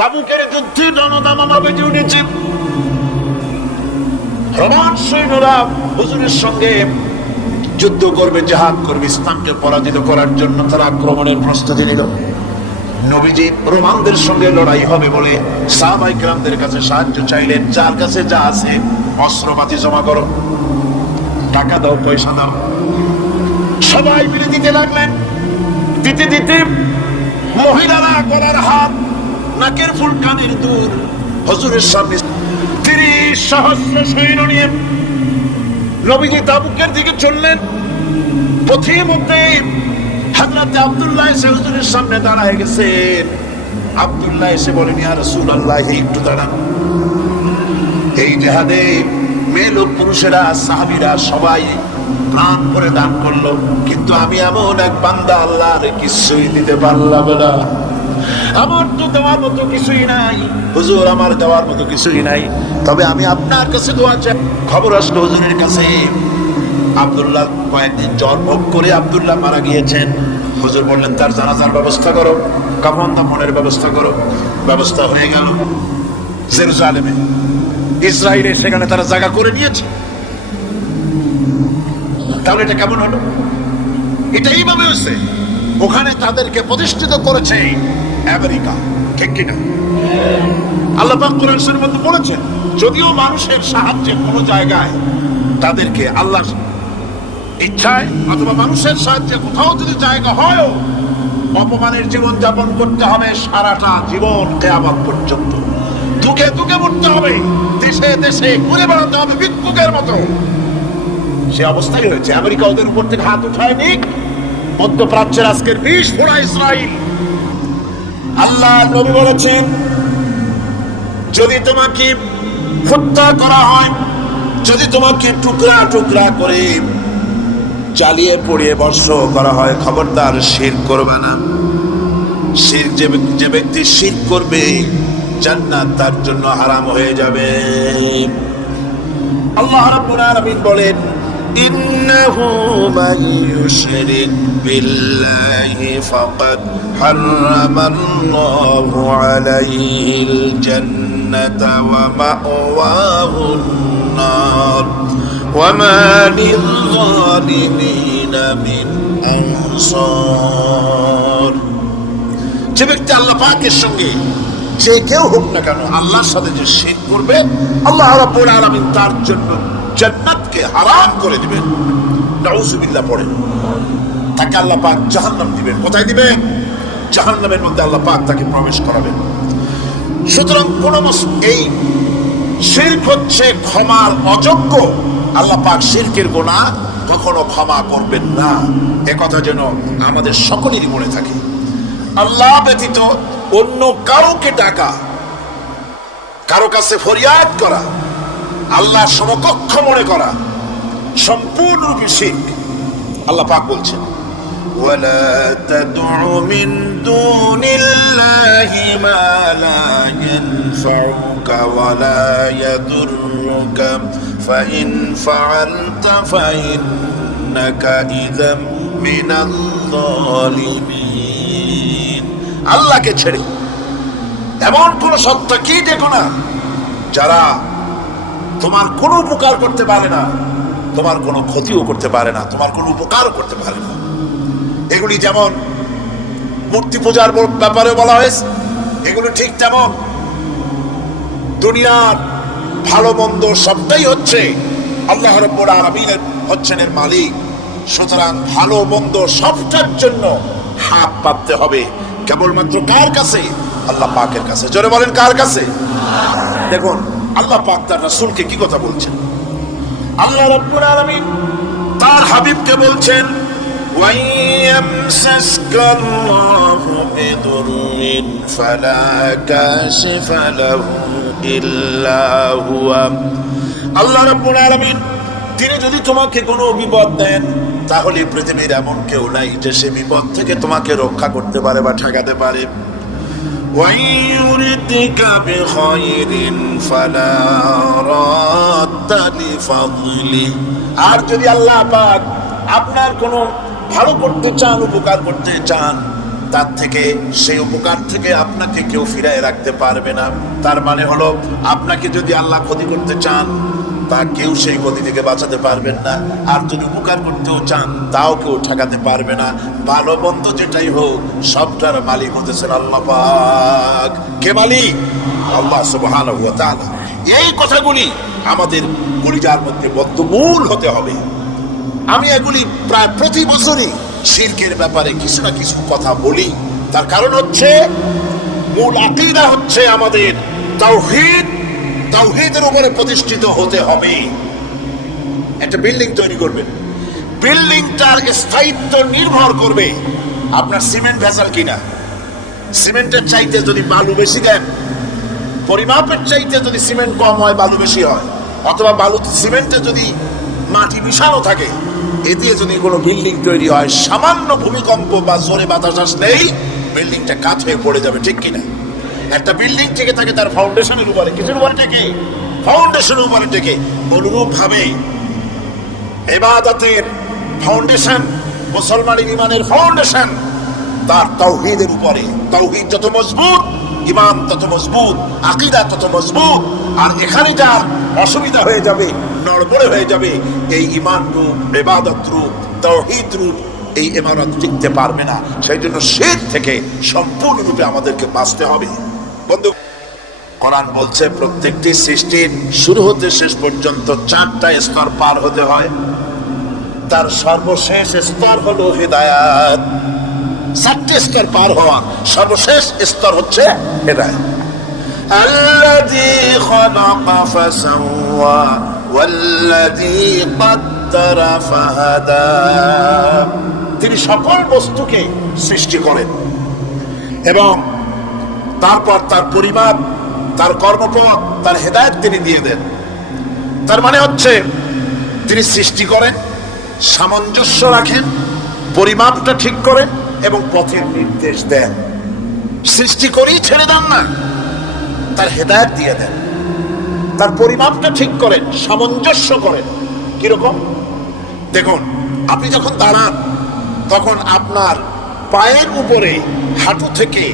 তাবুকের যুদ্ধে জনদামামা বেজে উঠেছে। রোমান সৈন্যরা হুজুরের সঙ্গে যুদ্ধ করবে, জিহাদ করবে, ইসলামকে পরাজিত করার জন্য তারা আক্রমণের প্রস্তুতি নিল। নবীজি রোমানদের সঙ্গে লড়াই হবে বলে সাহাবায়ে কেরামদের কাছে সাহায্য চাইলেন। যার কাছে যা আছে অস্ত্রপাতি জমা করো, টাকা দাও, পয়সা দাও। সবাই মিলে দিতে লাগলেন। দিতে দিতে মহিলারা গলার হাত, নাকের ফুল, কানের দুল হুজুরের সামনে 30 সহস্র সৈন্য নিয়ে নবীজি তাবুকের দিকে চললেন। পথের মধ্যে হযরত আব্দুল্লাহ এসে হুজুরের সামনে দাঁড়ায় গেছেন। আব্দুল্লাহ এসে বলেন, ইয়া রাসূলুল্লাহ, একটু দাঁড়ান। এই জিহাদে মেয়ে লোক, পুরুষেরা, সাহাবীরা সবাই প্রাণ করে দান করলো, কিন্তু আমি এমন এক বান্দা, আল্লাহর কিছুই দিতে পারলাম না। আমার তো দেওয়ার মতো কিছুই নাই হুজুর, আমার দেওয়ার মতো কিছুই নাই, তবে আমি আপনার কাছে দোয়া চাই। খবর আসলো হুজুরের কাছে আব্দুল্লাহ কয়েকদিন জ্বর ভোগ করে আব্দুল্লাহ মারা গিয়েছেন। হুজুর বললেন, তার জানাজার ব্যবস্থা করো, কাফন দাফনের ব্যবস্থা করো। ব্যবস্থা হয়ে গেল। জেরুজালেমে, ইসরায়েলে, সেখানে তারা জায়গা করে নিয়েছে। তাহলে এটা কেমন হলো? এটা এইভাবে হয়েছে। ওখানে তাদেরকে প্রতিষ্ঠিত করেছে আমেরিকা, ঠিক কিনা? আল্লাহ পাক কোরআন শরীফের মধ্যে বলেছেন, যদিও মানুষের সাহায্যে কোনো জায়গায় তাদেরকে আল্লাহর ইচ্ছায় অথবা মানুষের সাহায্যে কোথাও যদি জায়গা হয়, অপমানের জীবন যাপন করতে হবে সারাটা জীবন, কিয়ামত পর্যন্ত দুঃখে দুঃখে মরতে হবে, দেশে দেশে ঘুরে বেড়াতে হবে ভিক্ষুকের মতো। সে অবস্থাই হয়েছে। আমেরিকা ওদের উপর থেকে হাত উঠায়নি। মধ্যপ্রাচ্যের আজকের 20 ফোড়া ইসরায়েল। আল্লাহ নবী বলেছেন, যদি তোমাকে হত্যা করা হয়, যদি তোমাকে টুকরা টুকরা করে জ্বালিয়ে পুড়িয়ে ভস্ম করা হয়, খবরদার শিরক করবে না। শিরক, যে ব্যক্তি শিরক করবে, জান্নাত তার জন্য হারাম হয়ে যাবে। আল্লাহ রাব্বুল আলামিন বলেন, ইন্নাহু মান ইউশরিক বিল্লাহি ফাকাদ হারামাল্লাহু আলাইহিল জান্নাতা ওয়া মাওয়াহুন নার ওয়া মা লিয-যালিমিনা মিন আনসার। যে ব্যক্তি আল্লাহ পাকের সঙ্গে, যে কেউ হোক না কেন, আল্লাহর সাথে যে শিরক করবে, আল্লাহ রাব্বুল আলামিন তার জন্য জান্নাতকে হারাম করে দিবেন। নাউযুবিল্লাহ পড়েন। তাকে আল্লাহ পাক জাহান্নাম দিবেন। কোথায় দিবেন? জাহান্নামের মধ্যে আল্লাহ পাক তাকে প্রবেশ করাবেন। সুতরাং এই শিরক হচ্ছে ক্ষমার অযোগ্য। আল্লাহ পাক শিরকের গুনাহ কখনো ক্ষমা করবেন না। একথা যেন আমাদের সকলেরই মনে থাকে। আল্লাহ ব্যতীত অন্য কাউকে ডাকা, কারো কাছে ফরিয়াদ করা, আল্লাহ সমকক্ষ মনে করা সম্পূর্ণরূপে শিরক। আল্লাহ পাক বলছেন, ওয়ালা তাদউ মিন দুনিল্লাহি মা লা ইয়ানফাউকা ওয়ালা ইয়াদুররুকা ফাইন ফাআলতা ফাইন্নাকা ইযাম মিনাল যালিমিন। আল্লাহকে ছেড়ে এমন কোন সত্তাকেই দেখো না যারা তোমার কোনো উপকার করতে পারে না, তোমার কোনো ক্ষতিও করতে পারে না, তোমার কোনো উপকারও করতে পারে না। এগুলি যেমন মূর্তি পূজার ব্যাপারে বলা হয়েছে, এগুলো ঠিক তেমন দুনিয়ার ভালো মন্দ সবটাই হচ্ছে আল্লাহ রাব্বুল আলামিনের হচ্ছেন এর মালিক। সুতরাং ভালো মন্দ সবটার জন্য হাত পাততে হবে কেবলমাত্র কার কাছে? আল্লাহ পাকের কাছে। জোরে বলেন, কার কাছে? দেখুন আল্লাহ পাক তার রাসূলকে কি কথা বলছেন। আল্লাহ রাব্বুল আলামিন তার হাবিবকে বলছেন, ওয়াইয়ামসাসকাল্লাহু বিদুররিন ফালা কাশিফা লাহু ইল্লা হুয়া। আল্লাহ রাব্বুল আলামিন তিনি যদি তোমাকে কোনো বিপদ দেন, তাহলে পৃথিবীর এমন কেউ নাই যে সে বিপদ থেকে তোমাকে রক্ষা করতে পারে বা ঠেকাতে পারে। ওয়াইয়ুরিদকা বিখাইরিন ফালা রাদ্দা লিফাদলি। আর যদি আল্লাহ পাক আপনার কোনো ভালো করতে চান, উপকার করতে চান, তার থেকে, সেই উপকার থেকে আপনাকে কেউ ফিরায় রাখতে পারবে না। তার মানে হলো, আপনাকে যদি আল্লাহ ক্ষতি করতে চান, তা কেউ সেই ক্ষতি থেকে বাঁচাতে পারবেন না। আর যদি উপকার করতেও চান, তাও কেউ ঠেকাতে পারবে না। ভালো মন্দ যেটাই হোক, সবটার মালিক হতেছেন আল্লাহ পাক। কে মালিক? আল্লাহ সুবহানাহু ওয়া তাআলা। এই কথাগুলি আমাদের কলিজার মধ্যে বদ্ধমূল হতে হবে। আমি এগুলি প্রায় প্রতি বছরই শিরকের ব্যাপারে কিছু না কিছু কথা বলি। তার কারণ হচ্ছে, মূল আকীদা হচ্ছে আমাদের তাওহীদ। তাওহীদের উপরে প্রতিষ্ঠিত হতে হবে। একটা বিল্ডিং তৈরি করবেন, বিল্ডিংটার স্থায়িত্ব নির্ভর করবে আপনার সিমেন্ট ভেজাল কিনা। সিমেন্টের চাইতে যদি বালু বেশি দেন, পরিমাপের চাইতে যদি সিমেন্ট কম হয়, বালু বেশি হয়, অথবা বালু সিমেন্টে যদি মাটি মিশানো থাকে, এ দিয়ে যদি কোনো বিল্ডিং তৈরি হয়, সামান্য ভূমিকম্প বা জোরে বাতাস আসলেই বিল্ডিংটা কাত হয়ে পড়ে যাবে, ঠিক কিনা? একটা বিল্ডিং থেকে থাকে তার ফাউন্ডেশনের উপরে। কিসের উপরে টেকে? ফাউন্ডেশনের উপরে টেকে। অনুরূপ ভাবে ইবাদতের ফাউন্ডেশন, মুসলমানের ঈমানের ফাউন্ডেশন তার তাওহীদের উপরে। তাওহীদ যত মজবুত, ঈমান তত মজবুত, আকীদা তত মজবুত। আর এখানে যার অসুবিধা হয়ে যাবে, নড়বড়ে হয়ে যাবে, এই ঈমান রূপ, ইবাদত রূপ, তাওহীদ রূপ এই ইমারত টিকতে পারবে না। সেই জন্য শিরক থেকে সম্পূর্ণরূপে আমাদেরকে বাঁচতে হবে। বন্ধু, কোরআন বলছে প্রত্যেকটি সৃষ্টির শুরু হতে শেষ পর্যন্ত 4টা স্তর পার হতে হয়। তার সর্বশেষ স্তর হলো হিদায়াত। 4টে স্তর পার হওয়া, সর্বশেষ স্তর হচ্ছে হিদায়াত। আল্লাযী খালাকা ফাসাওয়া ওয়াল্লাযী কাদ্দারা ফাহাদা। তিনি সকল বস্তুকে সৃষ্টি করেন এবং তারপর তার পরিমাপ, তার কর্মপথ, তার হেদায়েত তিনি দিয়ে দেন। তার মানে হচ্ছে, তিনি সৃষ্টি করেন, সামঞ্জস্য রাখেন, পরিমাপটা ঠিক করেন এবং পথের নির্দেশ দেন। সৃষ্টি করেই ছেড়ে দেন না, তার হেদায়েত দিয়ে দেন। তার পরিমাপটা ঠিক করেন, সামঞ্জস্য করেন। কিরকম? দেখুন, আপনি যখন দাঁড়ান, তখন আপনার পায়ের উপরে হাঁটু থেকে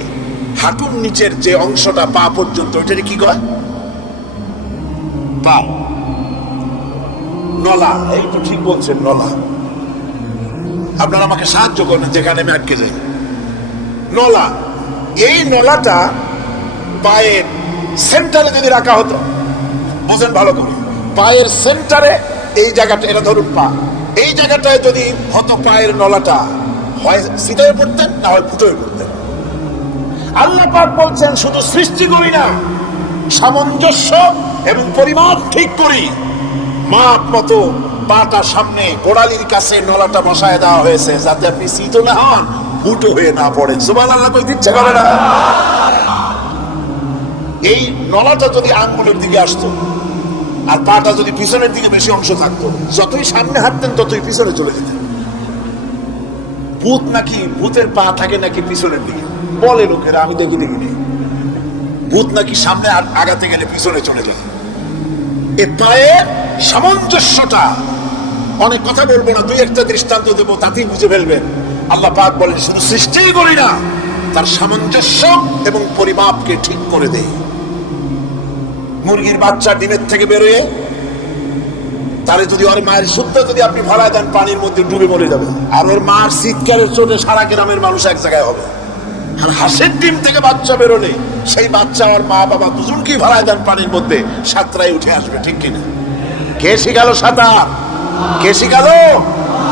হাঁটুর নিচের যে অংশটা পা পর্যন্ত, ওইটাকে কি কয়? পা, নলা। এই তো ঠিক বলছেন, নলা। আপনারা আমাকে সাহায্য করেন যেখানে আমি আটকে যাই। নলা। এই নলাটা পায়ের সেন্টারে যদি রাখা হতো, বুঝেন ভালো করে, পায়ের সেন্টারে এই জায়গাটা, এটা ধরুন পা, এই জায়গাটায় যদি হতো পায়ের নলাটা, হয় সিধায় পড়তেন, না হয় ফুটোয় পড়তেন। আল্লাহ পাক বলছেন, শুধু সৃষ্টি করি না, সামঞ্জস্য এবং পরিমাপ ঠিক করি। মাপ মতো পাটা সামনে গোড়ালির কাছে নলাটা বসায় দেওয়া হয়েছে, যাতে আপনি সিধো না হন, ফুটো হয়ে না পড়েন। সুবহানাল্লাহ কইতে ইচ্ছা করে না? এই নলাটা যদি আঙ্গুলের দিকে আসতো আর পাটা যদি পিছনের দিকে বেশি অংশ থাকতো, যতই সামনে হাঁটতেন ততই পিছনে চলে যেতেন। ভূত নাকি, ভূতের পা থাকে নাকি পিছনের দিকে, বলে লোকেরা, আমি দেখিনি। ভূত নাকি সামনে আগাতে গেলে পিছনে চলে যায়। এ পায়ের সামঞ্জস্যটা, অনেক কথা বলবো না, 2-1টা দৃষ্টান্ত দেবো, তাতেই বুঝে ফেলবেন। আল্লাহ পাক বলেন, শুধু সৃষ্টিই করি না, তার সামঞ্জস্য এবং পরিমাপকে ঠিক করে দেয়। মুরগির বাচ্চা ডিমের থেকে বেরোয়, তারে যদি ওর মায়ের শুদ্ধ যদি আপনি ভরায় দেন, পানির মধ্যে ডুবে মরে যাবে। আর ওর মার চিৎকারের চোটে সারা গ্রামের মানুষ এক জায়গায় হবে। আর হাঁসের ডিম থেকে বাচ্চা বেরোলে, সেই বাচ্চা ওর মা বাবা দুজনকেই ভরায় দেন পানির মধ্যে, সাঁতরায় উঠে আসবে, ঠিক কিনা? কে শিখাল সাঁতার? কে শিখাল?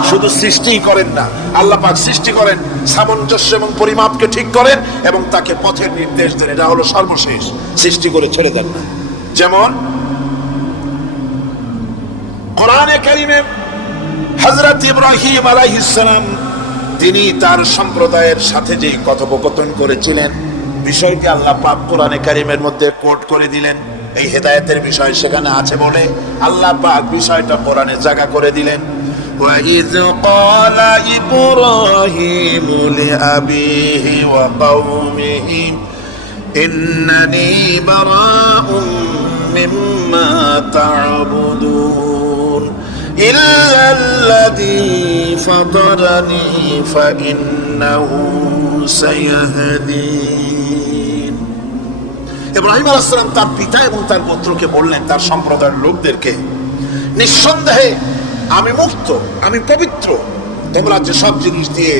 শুধু সৃষ্টি করেন না, আল্লাহ পাক সৃষ্টি করেন, সামঞ্জস্য এবং পরিমাপকে ঠিক করেন এবং তাকে পথের নির্দেশ দেন। এটা হলো সর্বশেষ। সৃষ্টি করে ছেড়ে দেন না। যেমন কোরআনে কারিমে হযরত ইব্রাহিম আলাইহিস সালাম, তিনি তার সম্প্রদায়ের সাথে যে কথোপকথন করেছিলেন, বিষয়টি আল্লাহ পাক কোরআনে কারিমের মধ্যে কোট করে দিলেন। এই হেদায়েতের বিষয় সেখানে আছে বলে আল্লাহ পাক বিষয়টা কোরআনে জায়গা করে দিলেন। وَإِذْ قَالَ إِبْرَاهِيمُ لِأَبِيهِ وَقَوْمِهِ إِنَّنِي بَرَاءٌ مِّمَّا تَعْبُدُونَ إِلَّا الَّذِي فَطَرَنِي فَإِنَّهُ سيهدين ইব্রাহিম আলাইহিস সালাম তার পিতা এবং তার পুত্রকে বললেন, তার সম্প্রদায়ের লোকদেরকে, নিঃসন্দেহে আমি মুক্ত, আমি পবিত্র। তোমরা যেসব জিনিস দিয়ে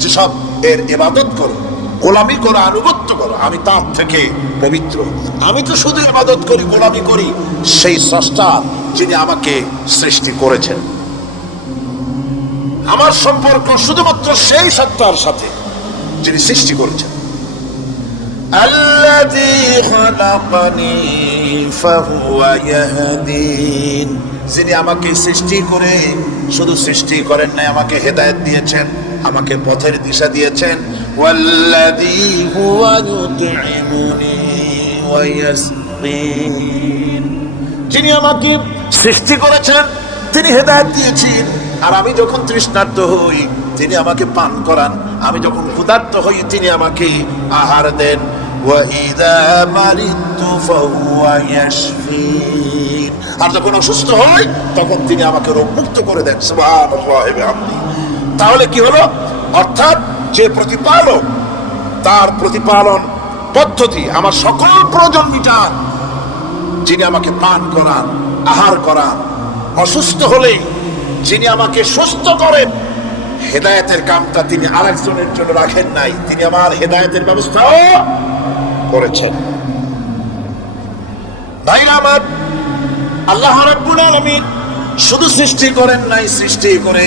যেসব এর ইবাদত করো, গোলামি করো, আনুগত্য করো, আমি তার থেকে পবিত্র। আমি তো শুধু ইবাদত করি, গোলামি করি সেই স্রষ্টা যিনি আমাকে সৃষ্টি করেছেন। আমার সম্পর্ক শুধুমাত্র সেই সত্তার সাথে যিনি সৃষ্টি করেছেন। আল্লাযী খালাকানি ফাহুয়া ইয়াহদিন, যিনি আমাকে সৃষ্টি করে শুধু সৃষ্টি করেন নাই, আমাকে হেদায়েত দিয়েছেন, আমাকে পথের দিশা দিয়েছেন। ওয়াল্লাযী হুয়া ইউতঈমুনি ওয়া ইয়াসকিন, যিনি আমাকে সৃষ্টি করেছেন তিনি হেদায়েত দিয়েছেন, আর আমি যখন তৃষ্ণার্ত হই তিনি আমাকে পান করান, আমি যখন ক্ষুধার্ত হই তিনি আমাকে আহার দেন। ওয়া ইযা মারিদতু ফাহুয়া ইয়াশফিন, আর যখন অসুস্থ হই তখন তিনি আমাকে রোগমুক্ত করে দেন। সুবহানাল্লাহি ওয়া বিহামদিহি। তাহলে কি হলো? অর্থাৎ যে প্রতিপালক, তার প্রতিপালন পদ্ধতি আমার সকল প্রয়োজন মিটান, যিনি আমাকে পান করান, আহার করান, অসুস্থ হলে যিনি আমাকে সুস্থ করেন। হেদায়েতের কামটা তিনি আরেকজনের জন্য রাখেন নাই, তিনি আমার হেদায়েতের ব্যবস্থাও করেছেন। ভাইরা আমার, আল্লাহ রাব্বুল আলামিন শুধু সৃষ্টি করেন নাই, সৃষ্টি করে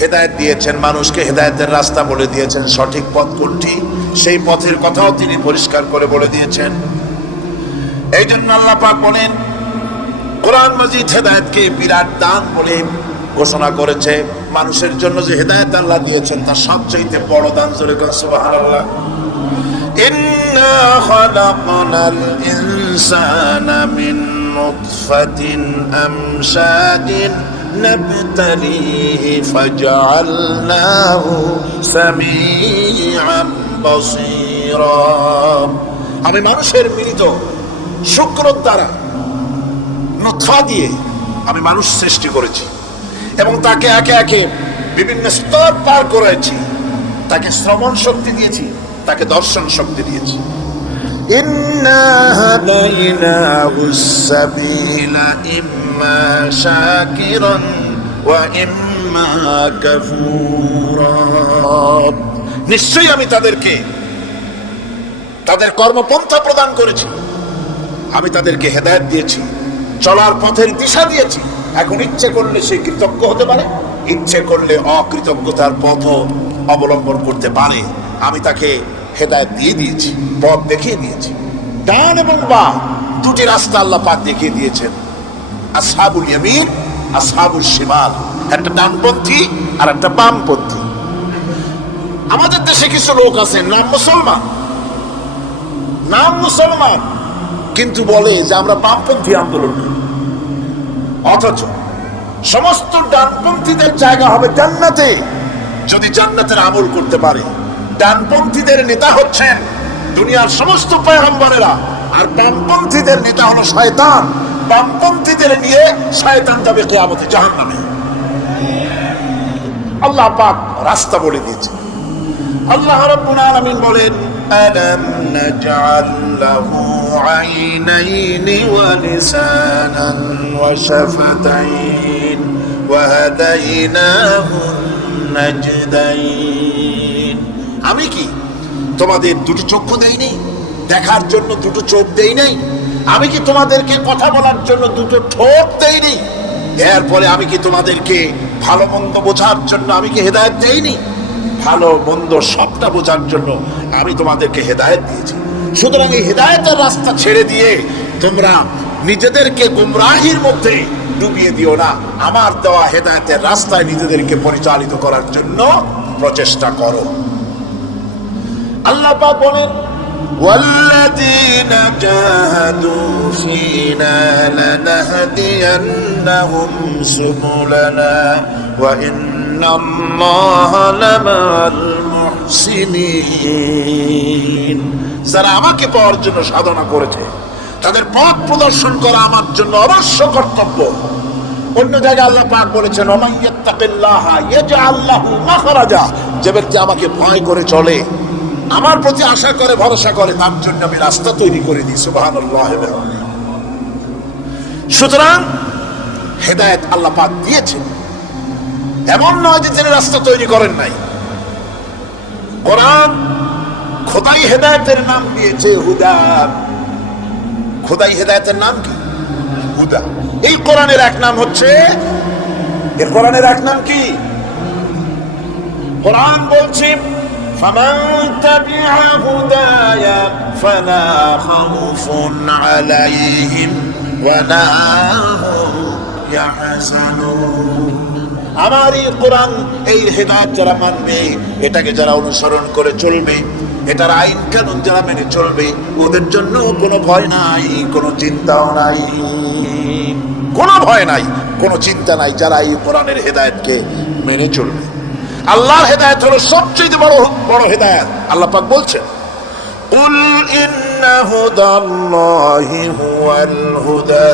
হেদায়েত দিয়েছেন, মানুষকে হেদায়েতের রাস্তা বলে দিয়েছেন। সঠিক পথ কোনটি সেই পথের কথাও তিনি পরিষ্কার করে বলে দিয়েছেন। এই জন্য আল্লাহ পাক বলেন, কোরআন মাজিদ হেদায়েতকে বিরাট দান বলে ঘোষণা করেছে। মানুষের জন্য যে হেদায়েত আল্লাহ দিয়েছেন তার সবচেয়ে বড় দান, জোরে বলেন সুবহানাল্লাহ। ইন্না খালাকনাল ইনসানা মিন নুতফাতিন আমশাজিন নাবতালিহি ফাজআলনাহু সামিআন বাসীরা, আমি মানুষের মিলিত শুক্র দ্বারা নুতফা দিয়ে আমি মানুষ সৃষ্টি করেছি এবং তাকে একে একে বিভিন্ন স্তর পার করেছি। তাকে শ্রবণ শক্তি দিয়েছি, তাকে দর্শন শক্তি দিয়েছি। ইন্না হাদাইনাহুস সাবিলা ইম্মা শাকিরান ওয়া ইম্মা কাফুরা, নিশ্চয়ই আমি তাদেরকে তাদের কর্মপন্থা প্রদান করেছি, আমি তাদেরকে হেদায়েত দিয়েছি, চলার পথের দিশা দিয়েছি। এখন ইচ্ছে করলে সে কৃতজ্ঞ হতে পারে, ইচ্ছে করলে অকৃতজ্ঞতার পথ অবলম্বন করতে পারে। আমি তাকে হেদায়েত দিয়ে দিয়েছি, পথ দেখিয়ে দিয়েছি। ডান এবং বাম দুটি রাস্তা আল্লাহ পাক দেখিয়ে দিয়েছেন। আসহাবুল ইয়ামিন, আসহাবুল শিমাল, একটা ডানপন্থী আর একটা বামপন্থী। আমাদের দেশে কিছু লোক আছে নাম মুসলমান কিন্তু বলে যে আমরা বামপন্থী আন্দোলন, অথচ সমস্ত ডানপন্থীদের জায়গা হবে জান্নাতে যদি জান্নাতের আমল করতে পারে। ডানপন্থীদের নেতা হচ্ছেন দুনিয়ার সমস্ত পয়গম্বরেরা, আর বামপন্থীদের নেতা হলো শয়তান। বামপন্থীদের নিয়ে শয়তান যাবে কিয়ামতে জাহান্নামে। আল্লাহ পাক রাস্তা বলে দিয়েছেন। আল্লাহ রাব্বুল আলামিন বলেন, আলাম নাজআল লাহু আইনাইনি ওয়া লিসানান ওয়া শাফাতাইন ওয়া হাদাইনাহু নাজদাইন, আমি কি তোমাদের দুটো চক্ষু দেইনি, দেখার জন্য দুটো চোখ দেই নাই? আমি কি তোমাদেরকে কথা বলার জন্য দুটো ঠোঁট দেইনি? এরপরে আমি কি তোমাদেরকে ভালো মন্দ বোঝার জন্য আমি কি হেদায়েত দেইনি? ভালো মন্দ সবটা বোঝার জন্য আমি তোমাদেরকে হেদায়েত দিয়েছি। সুতরাং এই হেদায়েতের রাস্তা ছেড়ে দিয়ে তোমরা নিজেদেরকে গুমরাহির মধ্যে ডুবিয়ে দিও না। আমার দেওয়া হেদায়েতের রাস্তায় নিজেদেরকে পরিচালিত করার জন্য প্রচেষ্টা করো। আল্লাহ পাক বলেন, ওয়াল্লাযীনা জাহাদু ফীনা লানাহদিয়ান্নাহুম সুবুলানা ওয়া ইন্নাল্লাহা লামাল মুহসিনিন, যারা আমাকে পাওয়ার জন্য সাধনা করেছে তাদের পথ প্রদর্শন করা আমার জন্য অবশ্য কর্তব্য। অন্য জায়গায় আল্লাহ পাক বলেছেন ওমান ইয়াত্তাকিল্লাহা ইয়াজআল লাহু মাখরাজা, যে ব্যক্তি আমাকে ভয় করে চলে, আমার প্রতি আশা করে ভরসা করে, তার জন্য আমি রাস্তা তৈরি করে দিই। সুবহানাল্লাহ। সুতরাং হেদায়েত আল্লাহ পাক দিয়েছেন, এমন নয় যে তিনি রাস্তা তৈরি করেন নাই। কোরআন খোদাই হেদায়েতের নাম দিয়েছে হুদা। খোদাই হেদায়েতের নাম কি? হুদা। এই কোরআনের এক নাম হচ্ছে, এর কোরআনের এক নাম কি? কোরআন বলছে ফামান তাবিআ হুদায়া ফালা খাউফুন আলাইহিম ওয়া লা হুম ইয়াহজানুন। আমার এই কোরআন, এই হেদায়েত যারা মানবে, এটাকে যারা অনুসরণ করে চলবে, এটার আইন কানুন যারা মেনে চলবে, ওদের জন্য কোনো ভয় নাই, কোনো চিন্তাও নাই, কোনো ভয় নাই, কোনো চিন্তা নাই, যারা এই কোরআনের হেদায়েতকে মেনে চলবে। আল্লাহর হেদায়েত হলো সবচেয়ে বড় বড় হেদায়েত। আল্লাহ পাক বলছেন কুল ইন্না হুদাল্লাহি হুয়াল হুদা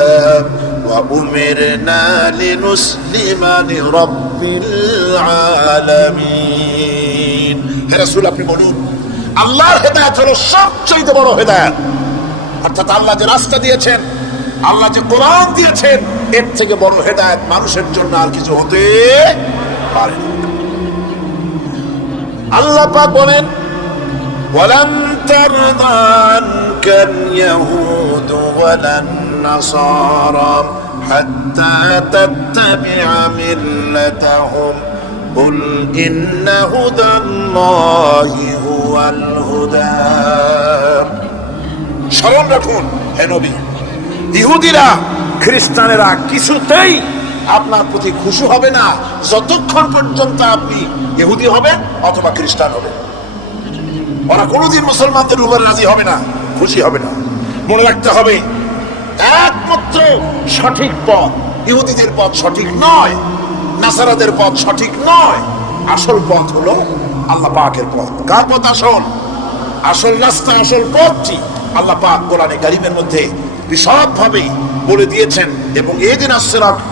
ওয়া উমিরনা লিনুসলিমা লিরাব্বিল আলামিন। হে রাসূল, আপনি বলুন আল্লাহর হেদায়েত হলো সবচেয়ে বড় হেদায়েত। অর্থাৎ আল্লাহ যে রাস্তা দিয়েছেন, আল্লাহ যে কোরআন দিয়েছেন, এর থেকে বড় হেদায়েত মানুষের জন্য আর কিছু হতে পারে না। আল্লাহ পাক বলেন ওয়ালান তারদা আনকাল ইয়াহুদ ওয়ালান নাসারা হাত্তা তাত্তাবিআ মিল্লাতাহুম কুল ইন্না হুদাল্লাহি হুয়াল হুদা। স্মরণ রাখুন হে নবী, ইহুদিরা খ্রিস্টানেরা কিছুতেই আপনার প্রতি খুশি হবে না যতক্ষণ পর্যন্ত আপনি ইহুদি হবেন অথবা খ্রিস্টান হবেন। ওরা কোনোদিন মুসলমানদের উপর রাজি হবে না, খুশি হবে না। মনে রাখতে হবে একমাত্র সঠিক পথ ইহুদিদের পথ সঠিক নয়, নাসারাদের পথ সঠিক নয়। আসল পথ হলো আল্লাহ পাকের পথ। কার পথ আসল? আসল রাস্তা, আসল পথটি আল্লাহ পাক কোরআনে কারীমের মধ্যে বিশদভাবে বলে দিয়েছেন। এবং এদিন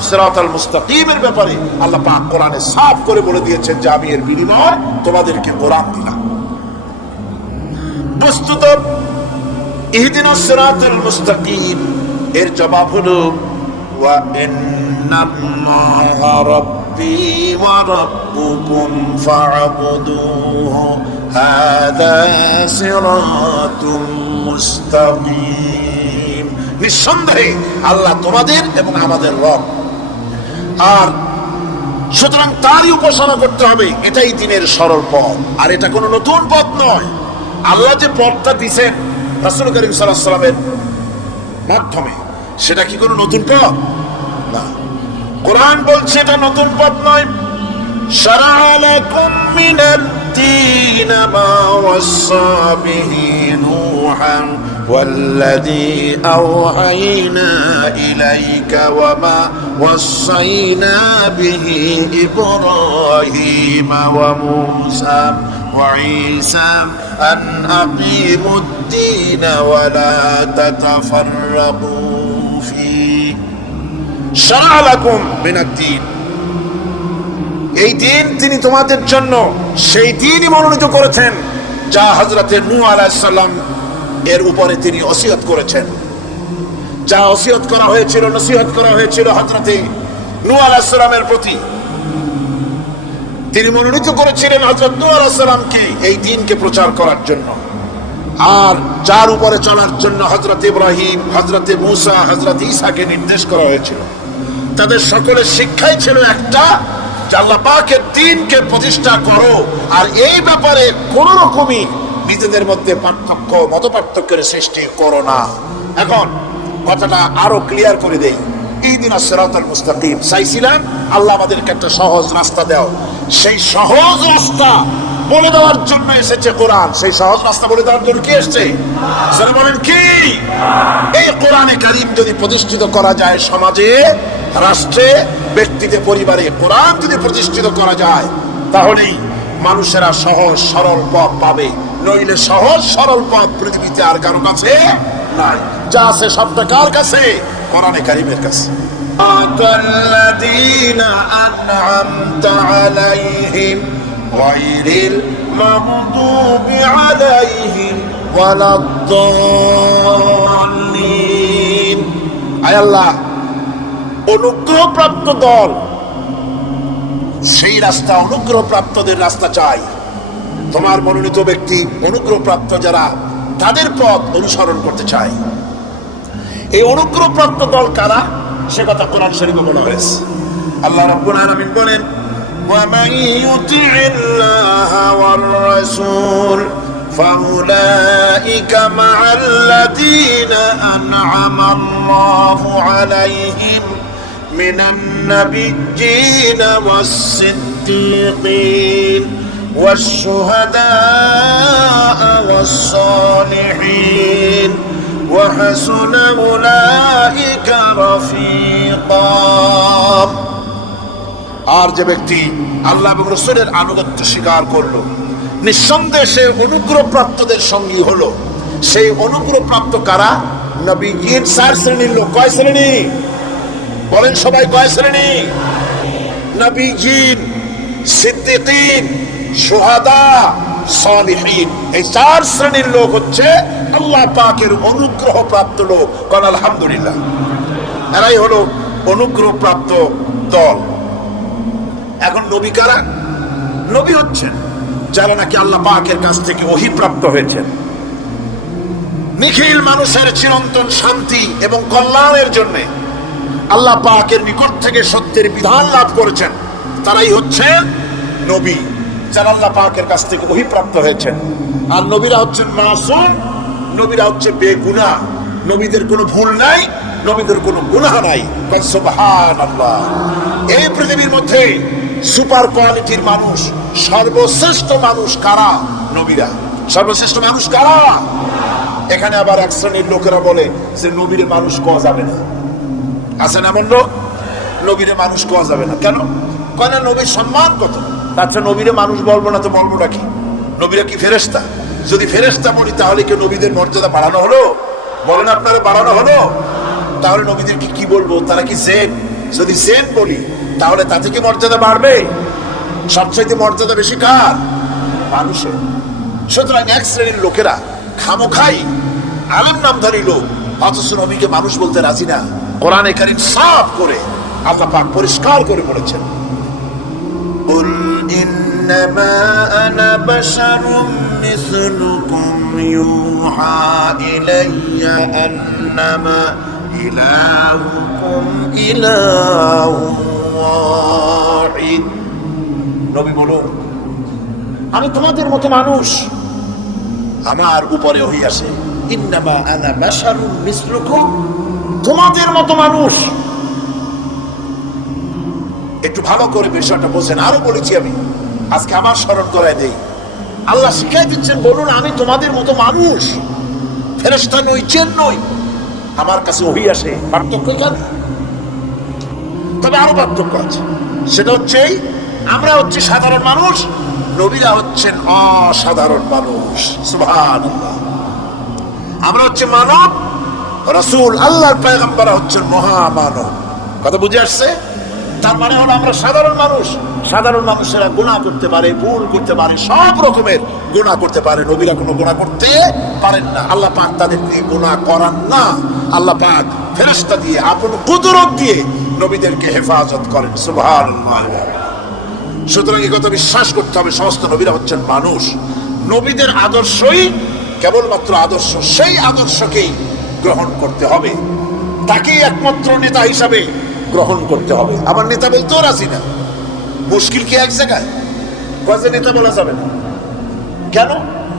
সিরাতাল মুস্তাকিমের ব্যাপারে আল্লাহ পাক কোরআনে সাফ করে বলে দিয়েছেন যে আমি এর বিনিময় তোমাদেরকে কোরআন দিলাম। বস্তুত ইহদিনাস সিরাতাল মুস্তাকিম এর জবাব হলো ওয়া ইন্নাল্লাহা রাব্বি ওয়া রাব্বুকুম ফা'বুদুহু হাযা সিরাতুম মুস্তাকিম। নিঃসন্দেহে আল্লাহ তোমাদের এবং আমাদের রব, আর সুতরাং তারই উপাসনা করতে হবে। এটাই দ্বীনের সরল পথ, আর এটা কোনো নতুন পথ নয়। আল্লাহ যে পথটা দিয়েছেন রাসূল করিম সাল্লাল্লাহু আলাইহি ওয়াসাল্লামের মাধ্যমে, সেটা কি কোনো নতুন পথ? না। কোরআন বলছে এটা নতুন পথ নয়। শারা'a লাকুম মিনাদ দীন মা ওয়াসসা বিহি নূহান ওয়াল্লাযী আওহাইনা ইলাইকা ওয়া মা ওয়াসাইনা বিহি ইব্রাহীম ওয়া মূসা ওয়া ঈসা আন আকিমুদ দীন ওয়া লা তাতাফাররাকু ফীহি। শারা'a লাকুম মিনাদ দীন, এই দিন তিনি তোমাদের জন্য সেই দিনই মনোনীত করেছেন যা হযরতে নূহ আলাইহিস সালাম এর উপরে তিনি ওসিয়ত করেছেন। যা ওসিয়ত করা হয়েছিল, নসিহত করা হয়েছিল হযরতে নূহ আলাইহিস সালামের প্রতি, তিনি মনোনীত করেছিলেন হযরত নূহ আলাইহিস সালামকে এই দ্বীনকে প্রচার করার জন্য। আর যার উপরে চলার জন্য হযরত ইব্রাহিম, হযরত মূসা, হযরত ঈসাকে নির্দেশ করা হয়েছিল। তাদের সকলের শিক্ষাই ছিল একটা, আল্লাহ পাকের দ্বীনকে প্রতিষ্ঠা করো, আর এই ব্যাপারে কোন রকমই নিজেদের মধ্যে পার্থক্য, মত পার্থক্যের সৃষ্টি করো না। এখন কথাটা আরো ক্লিয়ার করে দেই। ইহদিনাস সিরাতাল মুস্তাকিম চাইছিলাম আল্লাহ আমাদেরকে একটা সহজ রাস্তা দাও, সেই সহজ রাস্তা বলে দেওয়ার জন্য এসেছে কোরআন। সেই সহজ রাস্তা বলে দেওয়ার জন্য কি এসেছে? সেটা বলেন কি? এই কোরআনে কারীম যদি প্রতিষ্ঠিত করা যায় সমাজে, রাষ্ট্রে, ব্যক্তিতে, পরিবারে, কোরআন যদি প্রতিষ্ঠিত করা যায়, তাহলেই মানুষেরা সহজ সরল পথ পাবে। নইলে সহজ সরল পথ পৃথিবীতে আর কারো কাছে নাই। যা আছে সবটা কার কাছে? কোরআনে কারীমের কাছে। কাল্লাযীনা আন'আমতা আলাইহিম গায়রিল মাগদুবি আলাইহিম ওয়ালাদ-দাল্লিন। আয় আল্লাহ, অনুগ্রহপ্রাপ্ত দল, সেই রাস্তা অনুগ্রহপ্রাপ্তদের রাস্তা চাই। তোমার মনোনীত ব্যক্তি অনুগ্রহপ্রাপ্ত যারা, তাদের পথ অনুসরণ করতে চাই। এই অনুগ্রহপ্রাপ্ত দল কারা, সে কথা কোরআন শরীফে বলা হয়েছে। আল্লাহ রাব্বুল আলামিন বলেন, وَمَن يُطِعِ اللَّهَ وَالرَّسُولَ فَأُولَئِكَ مَعَ الَّذِينَ أَنْعَمَ اللَّهُ عَلَيْهِمْ مِنَ النَّبِيِّينَ وَالصِّدِّيقِينَ وَالشُّهَدَاءِ وَالصَّالِحِينَ وَحَسُنَ أُولَئِكَ رَفِيقًا। আর যে ব্যক্তি আল্লাহ এবং রাসূলের আনুগত্য স্বীকার করলো, নিঃসন্দেহে সে অনুগ্রহপ্রাপ্তদের সঙ্গী হলো। সেই অনুগ্রহপ্রাপ্ত কারা? নবীগণ 4 শ্রেণীর লোক। কয় শ্রেণী বলেন সবাই, কয় শ্রেণী? নবীগণ, সিদ্দিকীন, শুহাদা, সালিহিন। এই 4 শ্রেণীর লোক হচ্ছে আল্লাহ পাকের অনুগ্রহপ্রাপ্ত লোক। কোন আলহামদুলিল্লাহ। এরাই হলো অনুগ্রহপ্রাপ্ত দল। এখন নবী কারা? নবী হচ্ছেন যারা নাকি আল্লাহ পাকের কাছ থেকে ওহী প্রাপ্ত হয়েছেন, নিখিল মানুষের চিরন্তন শান্তি এবং কল্যাণের জন্য আল্লাহ পাকের নিকট থেকে সত্যের বিধান লাভ করেছেন। তারাই হচ্ছেন নবী, যারা আল্লাহ পাকের কাছ থেকে ওহী প্রাপ্ত হয়েছেন। আর নবীরা হচ্ছেন মাসুম, নবীরা হচ্ছে বেগুনাহ। নবীদের কোনো ভুল নাই, নবীদের কোনো গুনাহ নাই। সুবহানাল্লাহ। এই পৃথিবীর মধ্যে সুপার কোয়ালিটির মানুষ, সর্বশ্রেষ্ঠ মানুষ কারা? নবীরা। সর্বশ্রেষ্ঠ মানুষ কারা? এখানে আবার এক শ্রেণীর লোকেরা বলে যে নবীরে মানুষ কোয়া যাবে না। আছেন এমন লোক, নবীরে মানুষ কোয়া যাবে না। কেন? কেন? নবীর সম্মান কত। আচ্ছা, নবীরে মানুষ বলবো না তো বলবো নাকি? নবীরা কি ফেরেশতা? যদি ফেরেশতা বলি তাহলে কি নবীদের মর্যাদা বাড়ানো হলো? বলেন আপনারা, বাড়ানো হলো? তাহলে নবীদের কি বলবো? তারা কি জেন? যদি জেন বলি তাহলে তাতে কি মর্যাদা বাড়বে? সবচাইতে মর্যাদা বেশি কার? মানুষের। সুতরাং এক শ্রেণীর লোকেরা খামোখাই আলেম নামধারী লোক, অথচ নবীকে মানুষ বলতে রাজি না। কোরআনে কারীম সাফ করে আল্লাহ পাক পরিষ্কার করে বলেছেন, কুল ইন্নামা আনা বাশারুম মিসলুকুম ইউহা ইলাইয়া আন্নামা ইলাহুকুম ইলাহুন ওয়াহিদ। নবী বলুন, আমি তোমাদের মতো মানুষ, আমার উপরে ওহী আসে। ইন্নামা আনা বাশারুম মিসলুকুম, তোমাদের মতো মানুষ। একটু ভালো করে বিষয়টা বোঝেন। আরো বলেছি আমি, আজকে আমার স্মরণ করায় দেই। আল্লাহ শিখাই দিচ্ছেন, বলুন আমি তোমাদের মতো মানুষ, ফেরেশতা নই, জিন নই, আমার কাছে ওহী আসে। পার্থক্য এখানে। তবে আরো পার্থক্য আছে, সেটা হচ্ছে আমরা হচ্ছে সাধারণ মানুষ, নবীরা হচ্ছেন অসাধারণ মানুষ। সুবহানাল্লাহ। আমরা হচ্ছে মানব, রাসূল আল্লাহর পয়গম্বর হচ্ছেন মহামানব। কথা বুঝে আসছে? তার মানে হলো আমরা সাধারণ মানুষ। সাধারণ মানুষেরা গুনাহ করতে পারে, ভুল করতে পারে, সব রকমের গুনাহ করতে পারে। নবীরা কোনো গুনাহ করতে পারেন না। আল্লাহ পাক তাদের দিয়ে গুনাহ করান না। আল্লাহ পাক ফেরেশতা দিয়ে, আপন কুদরত দিয়ে নবীদেরকে হেফাজত করেন। সুবহানাল্লাহ। সুতরাং এই কথা বিশ্বাস করতে হবে, সমস্ত নবীরা হচ্ছেন মানুষ। নবীদের আদর্শই কেবলমাত্র আদর্শ, সেই আদর্শকেই গ্রহণ করতে হবে, তাকেই একমাত্র নেতা হিসাবে গ্রহণ করতে হবে। আমার নেতা বলতেও রাজি না। মুশকিল কি এক জায়গায়? কয় যে নেতা বলা যাবে না। কেন?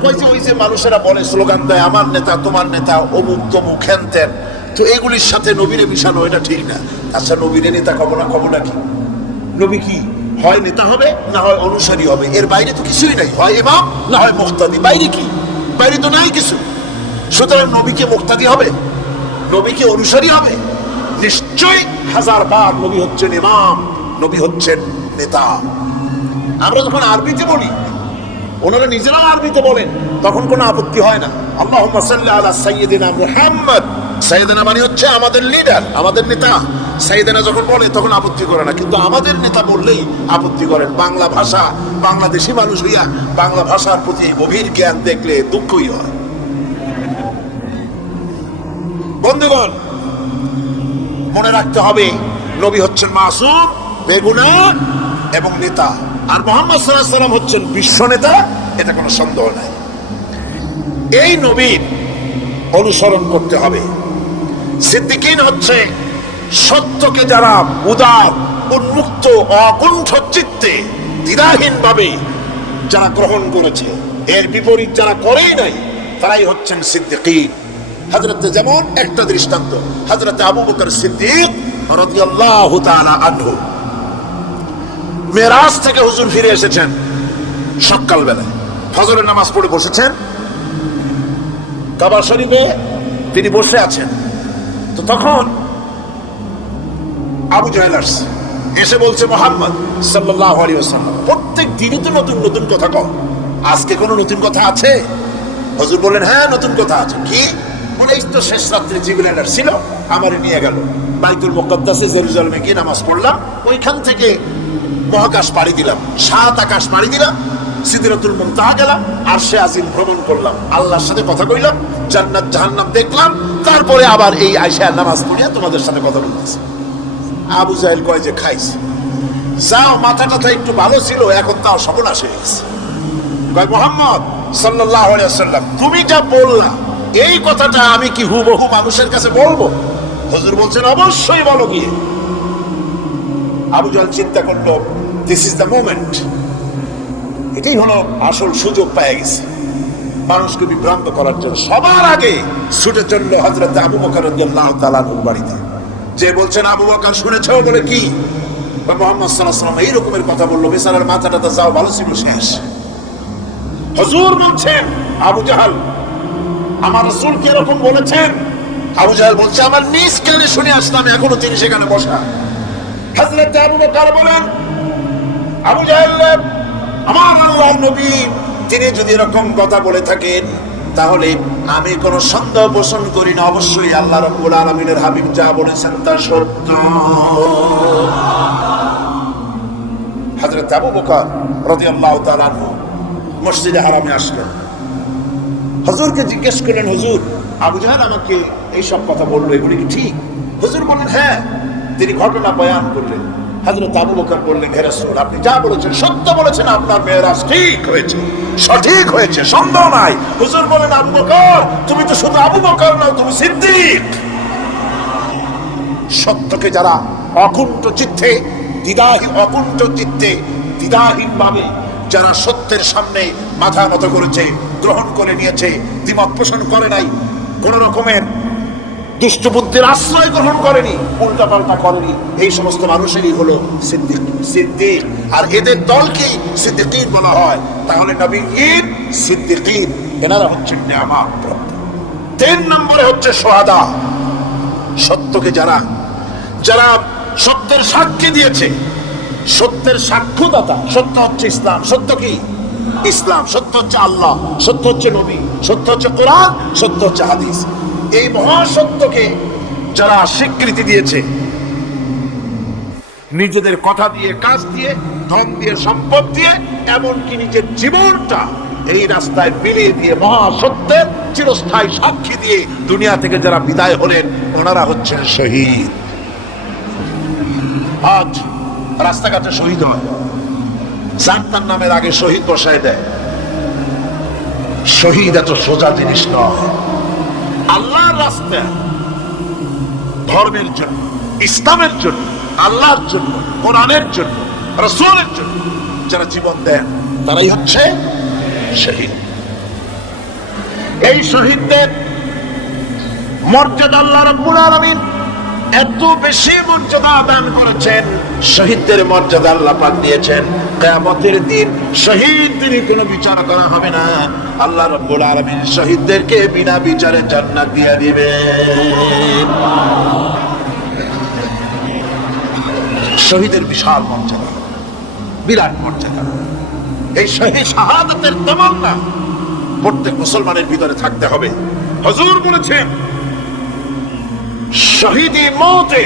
কই যে ওই যে মানুষেরা বলে, স্লোগান দেয়, আমার নেতা, তোমার নেতা, অমুক তমুক, হ্যান ত্যান। তো এগুলির সাথে নবীরে মিশানো এটা ঠিক না। আচ্ছা, নবীরে নেতা কব না, কব নাকি? নবী কি হয় নেতা হবে, না হয় অনুসারী হবে, এর বাইরে তো কিছুই নাই। হয় ইমাম, না হয় মুক্তাদি। বাইরে কি? বাইরে তো নাই কিছু। সুতরাং নবীকে মুক্তাদি হবে, নবীকে অনুসারী হবে? নিশ্চয়ই হাজারবার নবী হচ্ছেন ইমাম, নবী হচ্ছেন নেতা। আমরা যখন আরবিতে বলি, ওনারা নিজেরা আরবিতে বলেন, তখন কোনো আপত্তি হয় না। আল্লাহুম্মা সাল্লি আলা সাইয়্যিদিনা মুহাম্মদ। সাইয়্যিদিনা মানে হচ্ছে আমাদের লিডার, আমাদের নেতা। সাইয়েদানা যখন বলে তখন আপত্তি করে না, কিন্তু আমাদের নেতা বললেই আপত্তি করেন। বাংলা ভাষা, বাংলাদেশি মানুষ হইয়া বাংলা ভাষার প্রতি গভীর জ্ঞান দেখলে দুঃখই হয়। বন্ধুগণ, মনে রাখতে হবে নবী হচ্ছেন মাসুম, বেগুনাহ এবং নেতা, আর মুহাম্মদ সাল্লাল্লাহু আলাইহি ওয়াসাল্লাম হচ্ছেন বিশ্ব নেতা, এটা কোনো সন্দেহ নাই। এই নবীর অনুসরণ করতে হবে। সিদ্দিকিন হচ্ছে সত্যকে যারা উদার, উন্মুক্ত, অকুণ্ঠ চিত্তে, দ্বিধাহীন ভাবে যারা গ্রহণ করেছে, এর বিপরীত যারা করেই নাই, তারাই হচ্ছেন সিদ্দিকিন। হযরত, যেমন একটা দৃষ্টান্ত, হযরত আবু বকর সিদ্দিক রাদিয়াল্লাহু তাআলা আনহু, মেরাজ থেকে হুজুর ফিরে এসেছেন সকাল বেলায়, ফজরের নামাজ পড়ে বসেছেন কাবা শরীফে, তিনি বসে আছেন। তো তখন আবু জাহেল এসে বলছে, মুহাম্মদ সাল্লাল্লাহু আলাইহি ওয়াসাল্লাম প্রত্যেক দিনই তো নতুন নতুন কথা কও, আজকে কোনো নতুন কথা আছে? হুজুর বললেন, হ্যাঁ নতুন কথা আছে। কি? বলে, এই তো শেষ রাত্রে জিবরাইল ছিল, আমারে নিয়ে গেল বাইতুল মুকাদ্দাসে, জেরুজালেমে গিয়ে নামাজ পড়লাম, ওইখান থেকে মহাকাশ পাড়ি দিলাম, 7 আকাশ পাড়ি দিলাম, সিদরাতুল মুনতাহা গেলাম, আরশে আজিম ভ্রমণ করলাম, আল্লাহর সাথে কথা কইলাম, জান্নাত জাহান্নাম দেখলাম, তারপরে আবার এই আয়েশা নামাজ পড়িয়া তোমাদের সাথে কথা বলতেছি। আবু জাহেল কয় যে, খাইস যাও, মাথাটা একটু ভালো ছিল, এখন তাও সর্বনাশ হয়ে গেছে। কয়, মুহাম্মদ সাল্লাল্লাহু আলাইহি ওয়াসাল্লাম তুমি যা বললা, এই কথাটা আমি কি হুবহু মানুষের কাছে বলবো? হুজুর বলছেন, অবশ্যই বলো গিয়ে। আবু জাহেল চিন্তা করলো, দিস ইজ দ্য মোমেন্ট, এটাই হলো আসল সুযোগ পেয়ে গেছে মানুষকে বিভ্রান্ত করার জন্য। সবার আগে ছুটে চলল হযরত আবু বকর রাদিয়াল্লাহু তাআলা আনহুর বাড়িতে, যে বলছেন, আবু বকর শুনেছো? বলে, কি? মুহাম্মদ সাল্লাল্লাহু আলাইহি ওয়াসাল্লাম এই রকমের কথা বললো, বেচারার মাথাটা তো যাও ভালো ছিল, শেষ। হুজুর বলছেন, আবু জাহেল আমার রাসূল কি এরকম বলেছেন? আবু জাহেল বলছে, আমার নিজ কানে শুনে আসলাম, এখনো তিনি সেখানে বসা। হযরত আবু বকর বলেন, আবু জাহেল, আমার আল্লাহর নবী তিনি যদি এরকম কথা বলে থাকেন, তাহলে আমি কোনো সন্দেহ পোষণ করি না, অবশ্যই আল্লাহ রাব্বুল আলামিনের হাবিব যা বলেছেন তা সত্য। হযরত আবু বকর রাদিয়াল্লাহু তাআলা আনহু মসজিদে হারামে আসলেন, হুজুরকে জিজ্ঞেস করলেন, হুজুর আবু জাহেল আমাকে এই সব কথা বললো, এগুলি কি ঠিক? হুজুর বললেন, হ্যাঁ। তিনি ঘটনা বয়ান করলেন। হযরত আবু বকর বললেন, হে রাসূল, আপনি যা বলেছেন সত্য বলেছেন, আপনার মেরাজ ঠিক হয়েছে, সঠিক হয়েছে, সন্দেহ নাই। হুজুর বলেন, আবু বকর তুমি তো শুধু আবু বকর নও, তুমি সিদ্দিক। সত্যকে যারা অকুণ্ঠ চিত্তে, দ্বিধাহীন ভাবে যারা সত্যের সামনে মাথা নত করেছে, গ্রহণ করে নিয়েছে, দ্বিমত পোষণ করে নাই, কোন রকমের দুষ্ট বুদ্ধির আশ্রয় গ্রহণ করেনি, উল্টা পাল্টা করেনি, এই সমস্ত মানুষেরই হলো সিদ্দিক। আর এদের দলকেই সিদ্দিকিন বলা হয়। তাহলে নবীর সিদ্দিকিন, এনারা হচ্ছেন নেয়ামত প্রাপ্ত। 3 নম্বরে হচ্ছে শুহাদা, সত্যকে যারা সত্যের সাক্ষী দিয়েছে, সত্যের সাক্ষ্যদাতা। সত্য হচ্ছে ইসলাম। সত্য কি? ইসলাম। সত্য হচ্ছে আল্লাহ, সত্য হচ্ছে নবী, সত্য হচ্ছে কোরআন, সত্য হচ্ছে হাদিস। এই মহাসত্যকে যারা স্বীকৃতি দিয়েছে, নিজেদের কথা দিয়ে, কাজ দিয়ে, ধন দিয়ে, সম্পদ দিয়ে, এমনকি নিজের জীবনটা এই রাস্তায় বিলিয়ে দিয়ে, মহাসত্যের চিরস্থায়ী সাক্ষী দিয়ে দুনিয়া থেকে যারা বিদায় হলেন, ওনারা হচ্ছেন শহীদ। আজ রাস্তাঘাটে শহীদ হয়, জান্নার নামের আগে শহীদ বসায় দেয়। শহীদ এত সোজা জিনিস নয়। আল্লাহর রাস্তা, ধর্মের জন্য, ইসলামের জন্য, আল্লাহর জন্য, কোরআনের জন্য, রাসূলের জন্য যারা জীবন দেন, তারাই হচ্ছে শহীদ। এই শহীদদের মর্যাদা আল্লাহ রাব্বুল আলামিন এত বেশি মর্যাদা দান করেছেন। শহীদদের মর্যাদা আল্লাহ পাক দিয়েছেন, কিয়ামতের দিন শহীদদের কোনো বিচার করা হবে না। আল্লাহ রাব্বুল আলামিন শহীদদেরকে বিনা বিচারে জান্নাত দিয়ে দিবেন। শহীদের বিশাল মর্যাদা, বিরাট মর্যাদা। এই শহীদ শাহাদাতের তামান্না প্রত্যেক মুসলমানের ভিতরে থাকতে হবে। হুজুর বলেছেন, শহীদি মওতে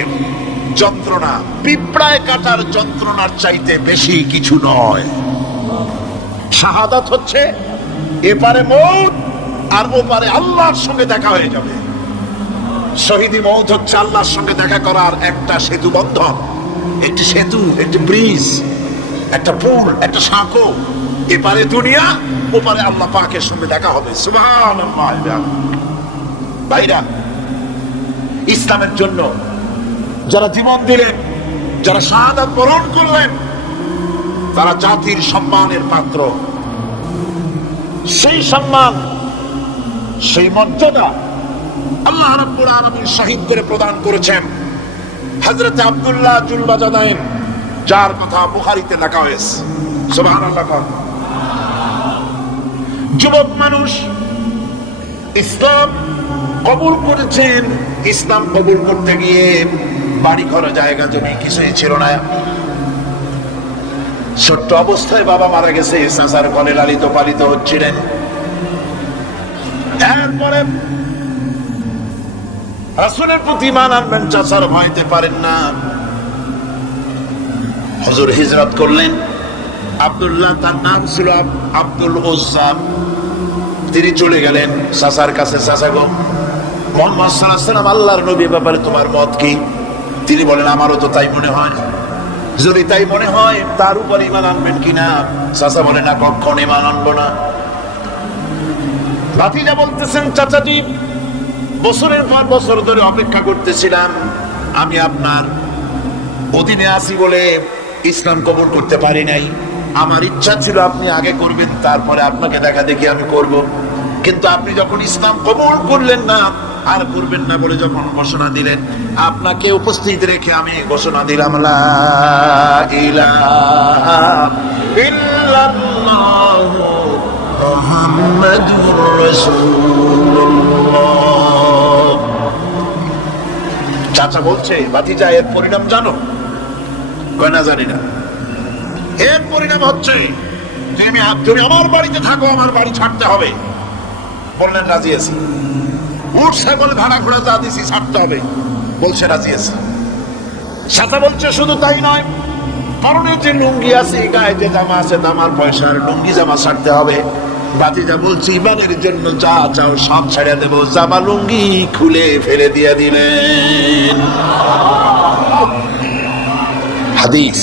যন্ত্রণা পিঁপড়ায় কাটার যন্ত্রণার চাইতে বেশি কিছু নয়। শাহাদাত হচ্ছে এপারে মউত আর ওপারে আল্লাহর সঙ্গে দেখা হয়ে যাবে। শহীদি মউত হচ্ছে আল্লাহর সঙ্গে দেখা করার একটা সেতু বন্ধন, একটি সেতু, একটি ব্রিজ, একটা পুল, একটা সাঁকো। এপারে দুনিয়া, ওপারে আল্লাহ পাকের সঙ্গে দেখা হবে। সুবহানাল্লাহ। ভাইরা, ইসলামের জন্য যারা জীবন দিলেন, যারা শাহাদাত বরণ করলেন, তারা জাতির সম্মানের পাত্র। সেই সম্মান, সেই মর্যাদা আল্লাহ রাব্বুল আলামিন শহীদ করে প্রদান করেছেন হযরত আব্দুল্লাহ জুলবাজাদাইন, যার কথা বুখারীতে লেখা হয়েছে। সুবহানাল্লাহ। যুবক মানুষ ইসলাম কবুল করেছেন। ইসলাম কবুল করতে গিয়ে বাড়ি ঘর জায়গা জমি কিছুই ছিল না। ছোট্ট অবস্থায় বাবা মারা গেছে, চাচার কোলে লালিত পালিত হচ্ছিলেন। এরপরে রাসূলের প্রতি ঈমান আনবেন, চাচার ভয়তে পারেন না। হুজুর হিজরত করলেন। আব্দুল্লাহ, তার নাম ছিল আব্দুল উজ্জা। তিনি চলে গেলেন চাচার কাছে। চাচা গো, মুহাম্মদ সাল্লাল্লাহু আলাইহি ওয়াসাল্লাম আল্লাহর নবী, ব্যাপারে তোমার মত কি? তিনি বলেন, আমারও তো তাই মনে হয়। যদি তাই মনে হয় তার উপর ঈমান আনবেন কিনা? চাচা বলেন, না, কখনো ঈমান আনবো না। ভাতিজা বলতেছেন, চাচাজি, বছরের পর বছর ধরে অপেক্ষা করতেছিলাম, আমি আপনার অধীনে আছি বলে ইসলাম কবুল করতে পারি নাই। আমার ইচ্ছা ছিল আপনি আগে করবেন, তারপরে আপনাকে দেখা দেখি আমি করব। কিন্তু আপনি যখন ইসলাম কবুল করলেন না, আর করবেন না বলে যখন ঘোষণা দিলেন, আপনাকে উপস্থিত রেখে আমি ঘোষণা দিলাম, লা ইলাহা ইল্লাল্লাহু মুহাম্মাদুর রাসূলুল্লাহ। চাচা বলছে, ভাতিজা, এর পরিণাম জানো? কয়, না, জানি না। এর পরিণাম হচ্ছে তুমি আমার বাড়িতে থাকো, আমার বাড়ি ছাড়তে হবে। বললেন, রাজি আছি। উট ছাগল ভাড়া ঘোড়া যা দিছি ছাড়তে হবে। বলছে, রাজি আছি। চাচা বলছে, শুধু তাই নয়, কারণে যে লুঙ্গি আছে, গায়ে যে জামা আছে, দামার পয়সার লুঙ্গি জামা ছাড়তে হবে। ভাতিজা বলছে, ইমানের জন্য যা চাও সব ছেড়ে দেবো। জামা লুঙ্গি খুলে ফেলে দিয়ে দিলেন। হাদিস।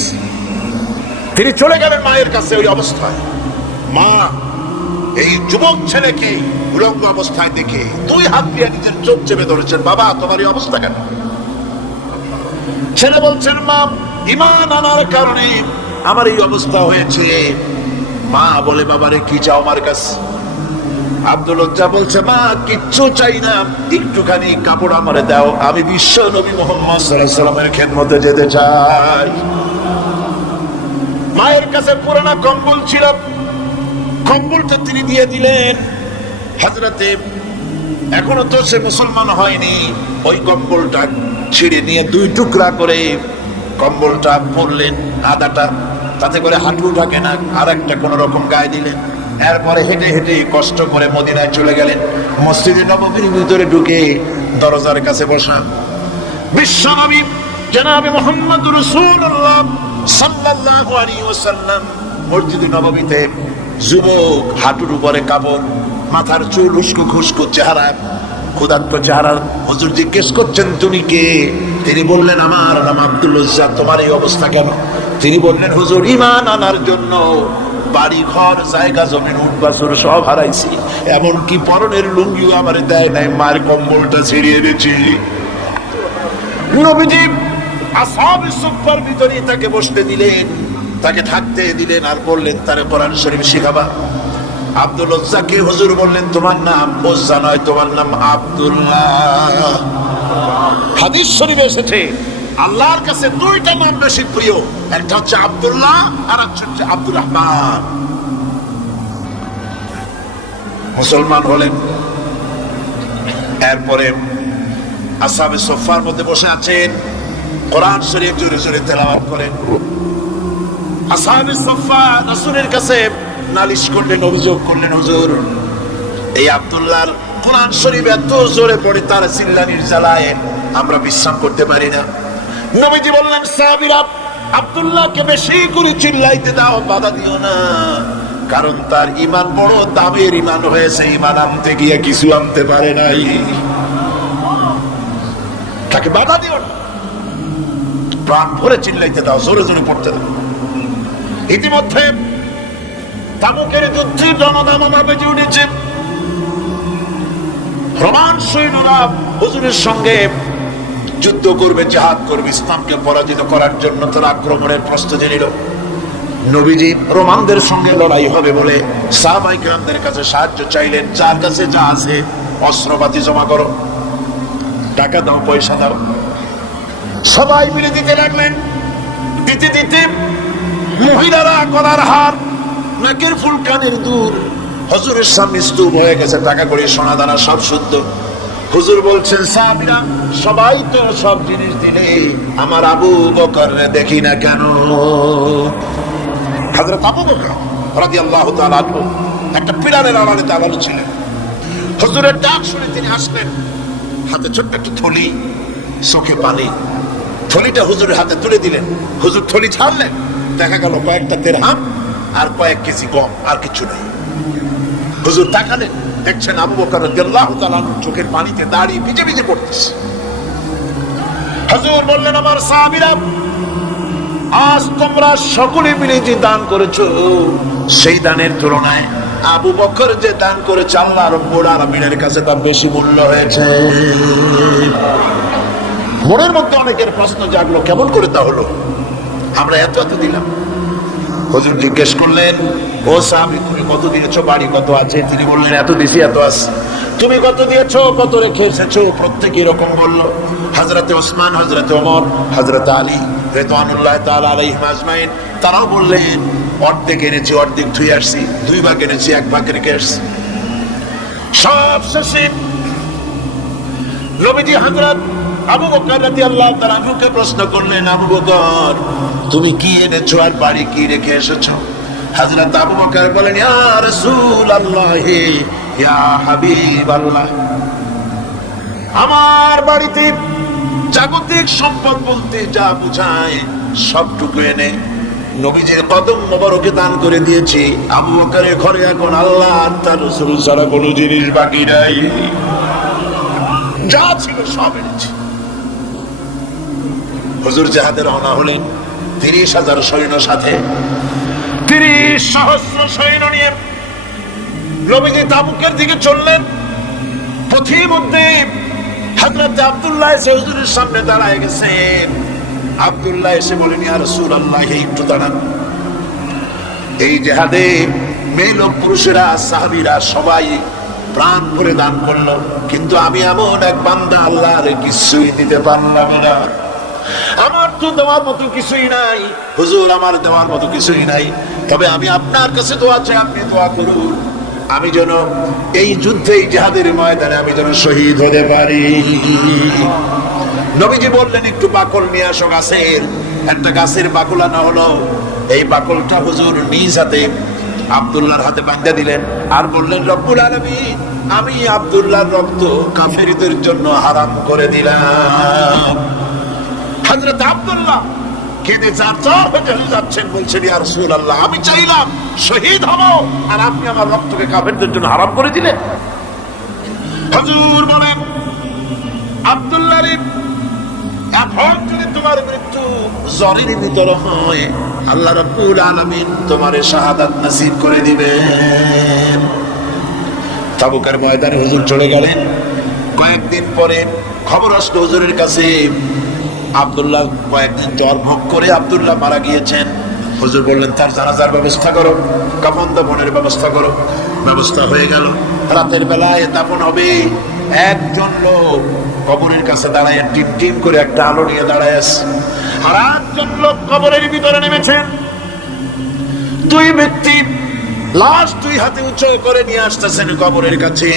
তিনি চলে গেলেন মায়ের কাছে ওই অবস্থায়। মা এই যুবক ছেলেকে উলঙ্গ অবস্থায় দেখে 2 হাত দিয়ে নিজের চোখ চেপে ধরেছেন। বাবা, তোমার এই অবস্থা কেন? ছেলে বলছেন, মা, ঈমান আনার কারণে আমার এই অবস্থা হয়েছে। মা বলে, বাবারে কি চাও আমার কাছে? আব্দুল উজ্জা বলছে, মা, কিচ্ছু চাই না, একটুখানি কাপড় আমারে দাও, আমি বিশ্ব নবী মুহাম্মদ সাল্লাল্লাহু আলাইহি ওয়াসাল্লামের খেদমতে যেতে চাই। মায়ের কাছে পুরানা কম্বল ছিল, কম্বলটা তিনি দিয়ে দিলেন। হযরতে, এখনো তো সে মুসলমান হয়নি, ওই কম্বলটা ছিঁড়ে নিয়ে 2 টুকরা করে কম্বলটা পরলেন, আদাটা, তাতে করে হাঁটু ঢাকে না, আর একটা কোন রকম গায়ে দিলেন। এরপরে হেঁটে হেঁটে কষ্ট করে মদিনায় চলে গেলেন। মসজিদে নববীর ভিতরে ঢুকে দরজার কাছে বসা বিশ্বনবী জনাবে মুহাম্মদুর রাসূলুল্লাহ সাল্লাল্লাহু আলাইহি ওয়াসাল্লাম মসজিদে নববীতে, যুবক, হাঁটুর উপরে কাপড়, মাথার চুল, উস্কো খুস্কো চেহারা, ক্ষুধার্ত চেহারা। হুজুর জিজ্ঞেস করছেন, তুমি কে? তিনি বললেন, আমার নাম আব্দুল উজ্জা। তোমার এই অবস্থা কেন? তিনি বললেন, হুজুর, ঈমান আনার জন্য বাড়ি ঘর জায়গা জমিন উট বাছুর সব হারাইছি, এমনকি পরনের লুঙ্গিও আমার দেয় নাই, মায়ের কম্বলটা ছিঁড়িয়ে দিয়েছি। নবীজি আসহাবে সুফফার ভিতরে তাকে বসতে দিলেন, তাকে থাকতে দিলেন, আর বললেন, তারে কোরআন শরীফ শিখাবা। আব্দুল উজ্জাকে হুজুর বললেন, তোমার নাম উজ্জা নয়, তোমার নাম আব্দুল্লাহ। হাদিস শরীফে এসেছে, আল্লাহর কাছে 2টা নাম বেশি প্রিয়, একটা হচ্ছে আব্দুল্লাহ, আর একটা হচ্ছে আব্দুর রহমান। মুসলমান হলেন। এরপরে আসহাবে সুফফার মধ্যে বসে আছেন, কোরআন শরীফ জোরে জোরে তেলাওয়াত করেন। আসহাবে সুফফা রাসূলের কাছে নালিশ করলেন, অভিযোগ করলেন, হুজুর, এই আব্দুল্লাহর কোরআন শরীফ এত জোরে পড়ে, তার চিল্লানির জ্বালায় আমরা বিশ্রাম করতে পারি না। নবীজি বললেন, সাহাবীরা আব্দুল্লাহকে বেশি করে চিল্লাইতে দাও, বাধা দিও না, কারণ তার ঈমান বড় দামের ঈমান হয়েছে, ঈমান আনতে গিয়ে কিছু আনতে পারে নাই, তাকে বাধা দিও না, প্রাণ ভরে চিল্লাইতে দাও, জোরে জোরে পড়তে দাও। ইতিমধ্যে তাবুকের যুদ্ধে জনদানবা বেজে উঠেছে। রোমান সৈন্যরা হুজুরের সঙ্গে যুদ্ধ করবে, জিহাদ করবে, ইসলামকে পরাজিত করার জন্য তারা আক্রমণের প্রস্তুতি নিল। নবীজি রোমানদের সঙ্গে লড়াই হবে বলে সাহাবায়ে কেরামদের কাছে সাহায্য চাইলেন, যার কাছে যা আছে অস্ত্রপাতি জমা করো, টাকা দাও, পয়সা দাও। সবাই মিলে দিতে লাগলেন। দিতে দিতে মহিলারা গলার হার, নাকের ফুল, কানের দুল হুজুরের সামনে স্তূপ হয়ে গেছে, টাকা করে সোনা দানা সব শুদ্ধ। হুজুর বলছেন, সাহাবীরা সবাই তো সব জিনিস দিলে, আমার আবু বকর দেখি না কেন? হযরত আবু বকর রাদিয়াল্লাহু তাআলা আনহু একটা পিলারের আড়ালে দাঁড়ানো ছিলেন। হুজুরের ডাক শুনে তিনি আসলেন, হাতে ছোট্ট একটা থলি, চোখে পানি। থলিটা হুজুরের হাতে তুলে দিলেন। হুজুর থলি ছাড়লেন, দেখা গেল কয়েকটা দিরহাম আর কয়েক কেজি গম, আর কিছু নেই। হুজুর তাকালেন, দেখছেন আবু বকর রাদিয়াল্লাহু তাআলা চোখের পানিতে দাঁড়িয়ে ভিজে ভিজে পড়তেছে। হুজুর বললেন, আমার সাহাবীরা, আজ তোমরা সকলে মিলে যে দান করেছো, সেই দানের তুলনায় আবু বকর যে দান করেছে আল্লাহ রাব্বুল আলামিনের কাছে তার বেশি মূল্য হয়েছে। মনের মধ্যে অনেকের প্রশ্ন জাগলো, কেমন করে তা হলো? আমরা এত এত দিলাম। হুজুর জিজ্ঞেস করলেন, ও সাহাবী, তুমি কত দিয়েছো, বাড়ি কত আছে? তিনি বললেন, এত দিছি, এত আছে। তুমি কত দিয়েছো, কত রেখে এসেছো? প্রত্যেকে এরকম বলল। হযরতে ওসমান, হযরতে ওমর, হযরতে আলী রিদওয়ানুল্লাহি তাআলা আলাইহিম আজমাইন, তারাও বললেন, অর্ধেক এনেছি, অর্ধেক ধুয়ে আসছি, 2 ভাগ এনেছি, 1 ভাগ রেখে আসছি। সব শেষে নবীজি হযরত আবু বকর রাদিয়াল্লাহু তাআলা আনহুকে প্রশ্ন করলেন, আবু বকর, তুমি কি এনেছো আর বাড়ি কি রেখে এসেছো? হযরত আবু বকর বলেন, ইয়া রাসূলুল্লাহ, ইয়া হাবিবাল্লাহ, আমার বাড়িতে জাগতিক সম্পদ বলতে যা বোঝায় সবটুকু এনে নবীজির কদম মোবারকে দান করে দিয়েছি। আবু বকরের ঘরে এখন আল্লাহ আর তার রাসূল ছাড়া কোনো জিনিস বাকি নাই, যা ছিল সব এনেছি। হুজুর জিহাদে রওনা হলেন 30,000 সৈন্য সাথে, 30 সহস্র সৈন্য নিয়ে নবীজি তাবুকের দিকে চললেন। পথের মধ্যে হযরত আব্দুল্লাহ এসে হুজুরের সামনে দাঁড়ায় গেছেন। আব্দুল্লাহ এসে বলেন, ইয়া রাসূলুল্লাহ, একটু দাঁড়ান। এই জিহাদে মেয়ে লোক, পুরুষেরা, সাহাবীরা সবাই প্রাণ ভরে দান করলো, কিন্তু আমি এমন এক বান্দা, আল্লাহর কিছুই দিতে পারলাম না। আমার তো দেওয়ার মতো কিছুই নাই হুজুর, আমার দেওয়ার মতো কিছুই নাই। তবে আমি আপনার কাছে দোয়া চাই, আপনি দোয়া করুন, আমি যেন এই যুদ্ধে, এই জিহাদের ময়দানে আমি যেন শহীদ হতে পারি। নবীজি বললেন, একটু বাকল নিয়ে আসো গাছের। একটা গাছের বাকল আনা হলো। এই বাকলটা হুজুর নিজ হাতে আব্দুল্লাহর হাতে বাঁধা দিলেন, আর বললেন, রব্বুল আলামিন, আমি আব্দুল্লাহর রক্ত কাফেরদের জন্য হারাম করে দিলাম। হযরত আব্দুল্লাহ কেঁদে চার হয়ে যাচ্ছেন, বলছেন, ইয়া রাসূলুল্লাহ, আমি চাইলাম শহীদ হব, আর আপনি আমার রক্তকে কাফেরদের জন্য হারাম করে দিলেন। হুজুর বলেন, আব্দুল্লাহ রে, এখন যদি তোমার মৃত্যু জ্বরের ভিতর হয়, আল্লাহ রাব্বুল আলামিন তোমারে শাহাদাত নসিব করে দিবেন। তাবুকের ময়দানে হুজুর চলে গেলেন। কয়েকদিন পরে খবর আসলো হুজুরের কাছে, আব্দুল্লাহ কয়েকদিন জ্বর ভোগ করে আব্দুল্লাহ মারা গিয়েছেন। হুজুর বললেন, তার জানাজার ব্যবস্থা করো, কাফন দাফনের ব্যবস্থা করো। ব্যবস্থা হয়ে গেল। রাতের বেলায় দাফন হবে। একজন লোক কবরের কাছে দাঁড়ায় টিম টিম করে একটা আলো নিয়ে দাঁড়ায় আছে, আর একজন লোক কবরের ভিতরে নেমেছেন। 2 ব্যক্তি লাশ 2 হাতে উঁচু করে নিয়ে আসতেছেন কবরের কাছে।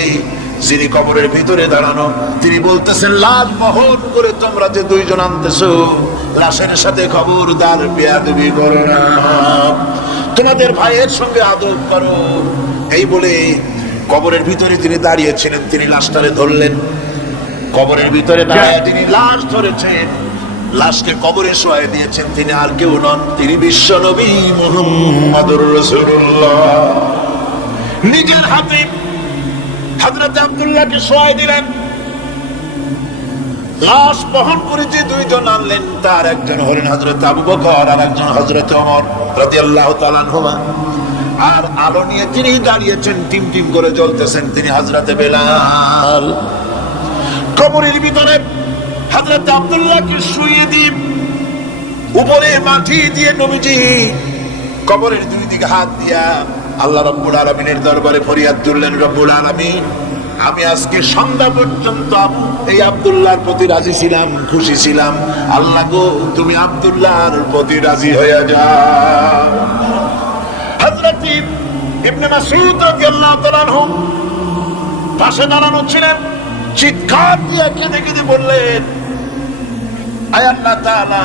যিনি কবরের ভিতরে দাঁড়ানো, তিনি বলতেছেন, লাশ বহন করে তোমরা যে 2 জন আনতেছো, লাশের সাথে খবরদার বেয়াদবি করো না, তোমাদের ভাইয়ের সঙ্গে আদব করো। এই বলে কবরের ভিতরে তিনি দাঁড়িয়েছিলেন, তিনি লাশটারে ধরলেন। কবরের ভিতরে দাঁড়িয়ে তিনি লাশ ধরেছেন। লাশকে কবরে শোয়াই দিয়েছেন তিনি আর কেউ নন, তিনি বিশ্ব নবী মুহাম্মদুর রাসূলুল্লাহ। নিজের হাতে হযরত আব্দুল্লাহকে শোয়াই দিলেন। লাশ বহন করে যে দুইজন আনলেন তার একজন হলেন হযরত আবু বকর আর একজন হযরত ওমর রাদিয়াল্লাহু তাআলা আনহুমা। আর আলো নিয়ে তিনি দাঁড়িয়েছেন, টিম টিম করে জ্বলতেছেন, তিনি হযরত বেলাল। কবরের ভিতরে হযরত আব্দুল্লাহকে শুইয়ে দিয়ে উপরে মাটি দিয়ে নবীজি কবরের দুই দিকে হাত দিয়া আল্লাহ রাব্বুল আলামিনের দরবারে ফরিয়াদ তুললেন, রব্বুল আলামিন, আমি আজকে সন্ধ্যা পর্যন্ত এই আব্দুল্লাহর প্রতি রাজি ছিলাম, খুশি ছিলাম, আল্লাহ গো তুমি আব্দুল্লাহর প্রতি রাজি হয়ে যাও। হযরত ইবনে মাসউদ রাদিয়াল্লাহু তাআলা আনহু পাশে দাঁড়ানো ছিলেন, চিৎকার দিয়ে কেঁদে কেঁদে বললেন, আয় আল্লাহ তাআলা,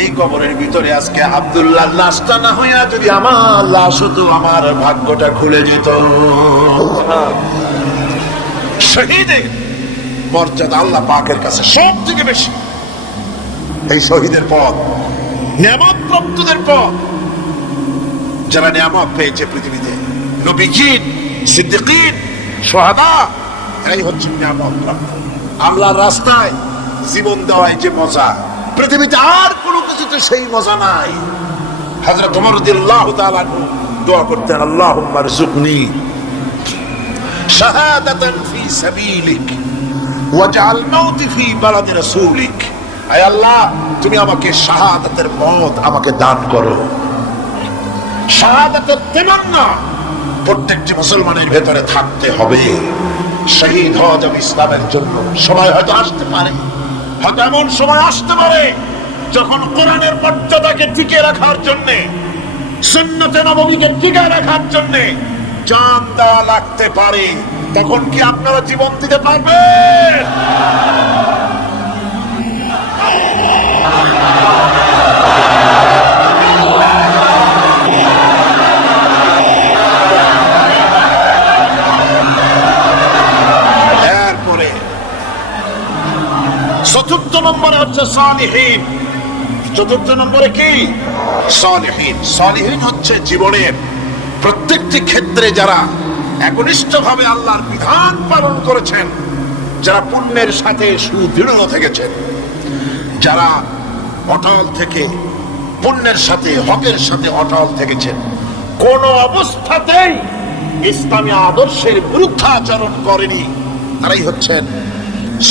এই কবরের ভিতরে আজকে আব্দুল্লাহর লাশটা না হইয়া যদি আমার লাশ হতো, আমার ভাগ্যটা খুলে যেত। শহীদের মর্যাদা আল্লাহ পাকের কাছে সব থেকে বেশি। এই শহীদের পথ, নিয়ামত প্রাপ্তদের পথ, যারা নিয়ামত পেয়েছে পৃথিবীতে, নবীগণ, সিদ্দিকীন, শুহাদা, এই হচ্ছে নিয়ামত প্রাপ্ত। আল্লাহর রাস্তায় জীবন দেওয়ায় যে মজা, পৃথিবীতে আর কোনো কিছুতে সেই মজা নাই। হযরত ওমর রাদিয়াল্লাহু তাআলা দোয়া করতেন, আল্লাহুম্মা রযুকনি শাহাদাতান ফি সাবিলিক ওয়াজআল মাউতি ফি বালাদি রাসূলিক। আয় আল্লাহ, তুমি আমাকে শাহাদাতের মওত আমাকে দান করো। শাহাদাতের তামান্না প্রত্যেকটি মুসলমানের ভেতরে থাকতে হবে। শহীদ হওয়া যাবে ইসলামের জন্য। সময় হয়তো আসতে পারে, হয়তো এমন সময় আসতে পারে যখন কোরআনের মর্যাদাকে টিকে রাখার জন্য, সুন্নতে নববীকে টিকে রাখার জন্য জান দেওয়া লাগতে পারে। তখন কি আপনারা জীবন দিতে পারবেন? এরপরে চতুর্থ নম্বরে হচ্ছে সালিহিন। চতুর্থ নম্বরে কি? সালিহিন। সালিহিন হচ্ছে জীবনের প্রত্যেকটি ক্ষেত্রে যারা একনিষ্ঠভাবে আল্লাহর বিধান পালন করেছেন, যারা পুণ্যের সাথে সুদৃঢ় থেকেছেন, যারা অটল থেকে পুণ্যের সাথে হকের সাথে অটল থেকেছেন, কোন অবস্থাতেই ইসলামী আদর্শের বিরুদ্ধাচরণ করেনি, তারাই হচ্ছেন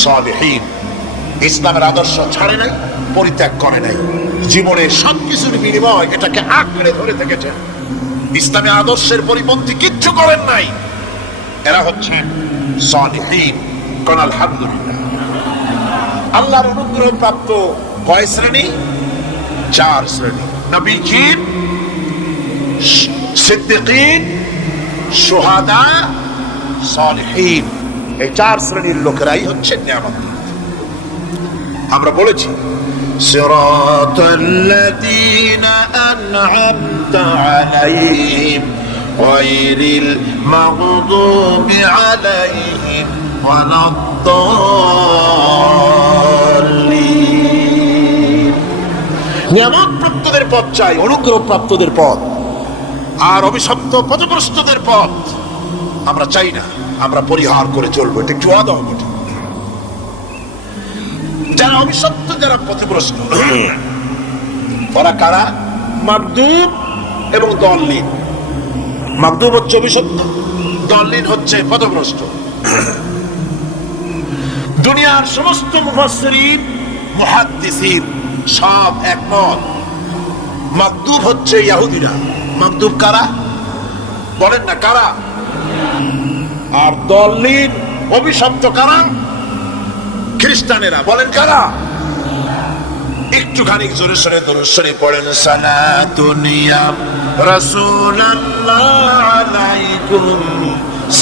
সালিহিন। ইসলামের আদর্শ ছাড়ে নাই, পরিত্যাগ করে নাই, জীবনের সবকিছুর বিনিময় এটাকে আঁকড়ে ধরে থেকেছেন, ইসলামী আদর্শের পরিপন্থী কিচ্ছু করেন নাই। এরা হচ্ছেন সালিহিন। কোন আলহামদুলিল্লাহ। আল্লাহর অনুগ্রহ প্রাপ্ত কয় শ্রেণী? 4 শ্রেণী। নবীগণ, সিদ্দিকীন, শুহাদা, সালিহিন। এই 4 শ্রেণীর লোকেরাই হচ্ছেন নিয়ামত। আমরা বলেছি সিরাতাল্লাযীনা আন'আমতা আলাইহিম গায়রিল মাগদুবি আলাইহিম ওয়ালাদ-দাল্লিন। নিয়ামত প্রাপ্তদের পথ চাই, অনুগ্রহ প্রাপ্তদের পথ, আর অভিশপ্ত পথভ্রষ্টদের পথ আমরা চাই না। আমরা পরিহার করে চলবো, এটা একটু আদব। যারা অভিশপ্ত, যারা পথভ্রষ্ট, ওরা কারা? মাগদুব এবং দল্লিন। মাগদুব হচ্ছে অভিশপ্ত, দল্লিন হচ্ছে পথভ্রষ্ট। দুনিয়ার সমস্ত মুফাসসিরিন, মুহাদ্দিসিন সব একমত, মাগদুব হচ্ছে ইহুদিরা। মাগদুব কারা? বলেন না কারা? আর দল্লিন, অভিশপ্ত কারা? খ্রিস্টানেরা। বলেন কারা? একটুখানি জোরে সোরে দরুদ শরীফ পড়েন। সালাতুন ইয়া রাসূলুল্লাহ আলাইকুম,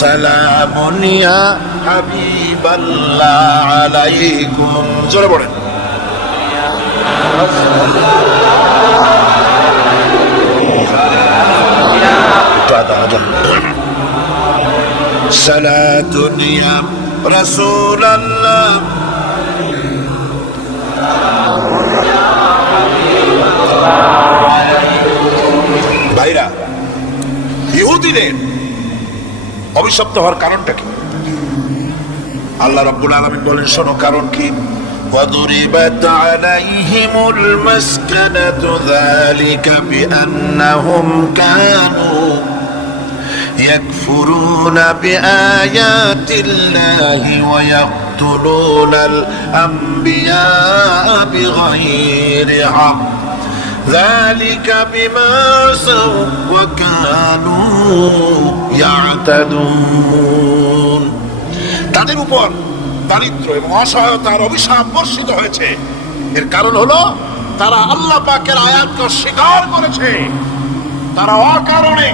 সালামুন ইয়া হাবিবাল্লাহ আলাইকুম। জোরে পড়েন। সালাতুন ইয়া রাসূলুল্লাহ অভিশপ্ত হওয়ার কারণটা কি? আল্লাহ রাব্বুল আলামিন বলেন, শোনো কারণ কি। وضربت عليهم المسكنة ذلك بأنهم كانوا يكفرون بآيات الله ويقتلون الأنبياء بغير حق ذلك بما عصوا وكانوا يعتدون। তাদের উপর দারিদ্র এবং অসহায়তার অভিশাপ বর্ষিত হয়েছে। এর কারণ হলো তারা আল্লাহ পাকের আয়াতকে অস্বীকার করেছে, তারা অকারণে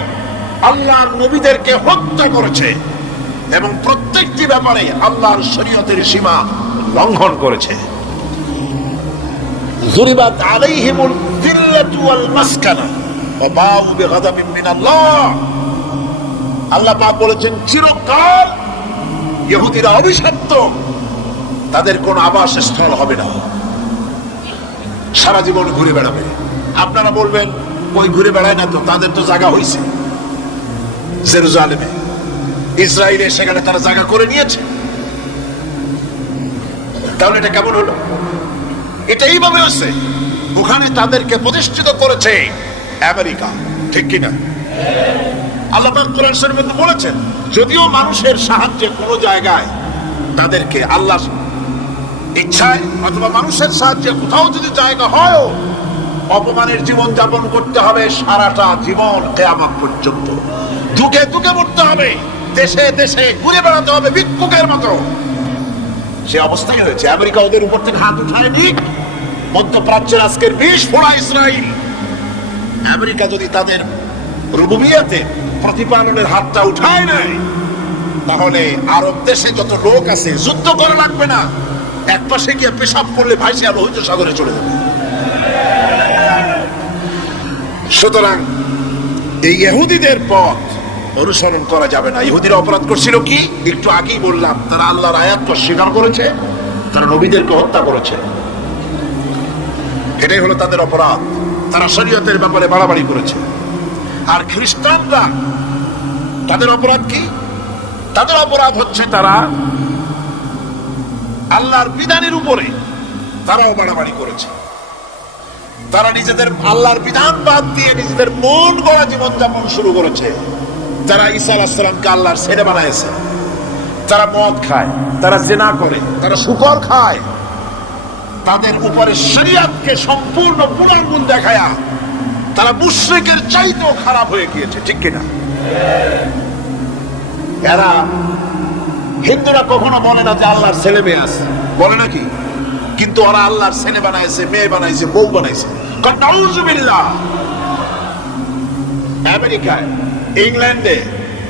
আল্লাহর নবীদেরকে হত্যা করেছে এবং প্রত্যেকটি ব্যাপারে আল্লাহর শরীয়তের সীমা লঙ্ঘন করেছে। যুরিবাত আলাইহিমুল যিল্লাতু ওয়াল মাসকানা ওয়া বাউ বিগাদাবিন মিনাল্লাহ। আল্লাহ পাক বলেছেন, চিরকাল ইহুদিরা অভিশপ্ত, তাদের কোন আবাসস্থল হবে না, সারা জীবন ঘুরে বেড়াবে। আপনারা বলবেন, ওই ঘুরে বেড়ায় না তো, তাদের তো জায়গা হয়েছে জেরুজালেমে, ইসরায়েলে, সেখানে তারা জায়গা করে নিয়েছে। তাহলে এটা কেমন হলো? এটা এইভাবে হচ্ছে, ওখানে তাদেরকে প্রতিষ্ঠিত করেছে আমেরিকা, ঠিক কিনা? আল্লাহ পাক কোরআন শরীফে বলেছেন, যদিও মানুষের সাহায্যে কোনো জায়গায় তাদেরকে আল্লাহ ইচ্ছায় অথবা মানুষের সাহায্যে কোথাও যদি জায়গা হয়, অপমানের জীবন যাপন করতে হবে সারাটা জীবন, কিয়ামত পর্যন্ত দুঃখে দুঃখে মরতে হবে, দেশে দেশে ঘুরে বেড়াতে হবে ভিক্ষুকের মতো। সে অবস্থাই হয়েছে। আমেরিকা ওদের উপর থেকে হাত উঠায়নি। মধ্যপ্রাচ্যের আজকের 20 ফোড়া ইসরায়েল, আমেরিকা যদি তাদের রুবুবিয়াতে প্রতিপালনের হাতটা উঠায় নাই, তাহলে আরব দেশে যত লোক আছে যুদ্ধ করা লাগবে না, এক পাশে গিয়ে পেশাব করলে ভাইসে আর লোহিত সাগরে চলে যাবে। সুতরাং এই ইহুদিদের পথ অনুসরণ করা যাবে না। ইহুদিরা অপরাধ করছিল কি? একটু আগেই বললাম, তারা আল্লাহর আয়াতকে অস্বীকার করেছে, তারা নবীদেরকে হত্যা করেছে, এটাই হলো তাদের অপরাধ। তারা শরীয়তের ব্যাপারে বাড়াবাড়ি করেছে। আর খ্রিস্টানরা, তাদের অপরাধ কি? তাদের অপরাধ হচ্ছে তারা আল্লাহর বিধানের উপরে তারাও বাড়াবাড়ি করেছে। তারা নিজেদের আল্লাহর বিধান বাদ দিয়ে নিজেদের মন গড়া জীবনযাপন শুরু করেছে। তারা ঈসা আলাইহিস সালামকে আল্লাহর ছেলে বানাইছে। তারা মদ খায়, তারা জিনা করে, তারা শুকর খায়। তাদের উপরে শরীয়তকে সম্পূর্ণ পুরাঙ্গুল দেখায়া তারা মুশরিকের চাইতেও খারাপ হয়ে গিয়েছে, ঠিক কিনা? এরা, হিন্দুরা কখনো বলে না যে আল্লাহর ছেলে মেয়ে আছে, বলে নাকি? কিন্তু ওরা আল্লাহর ছেলে বানাইছে, মেয়ে বানাইছে, বউ বানাইছে। নাউযুবিল্লাহ। আমেরিকায়, ইংল্যান্ডে,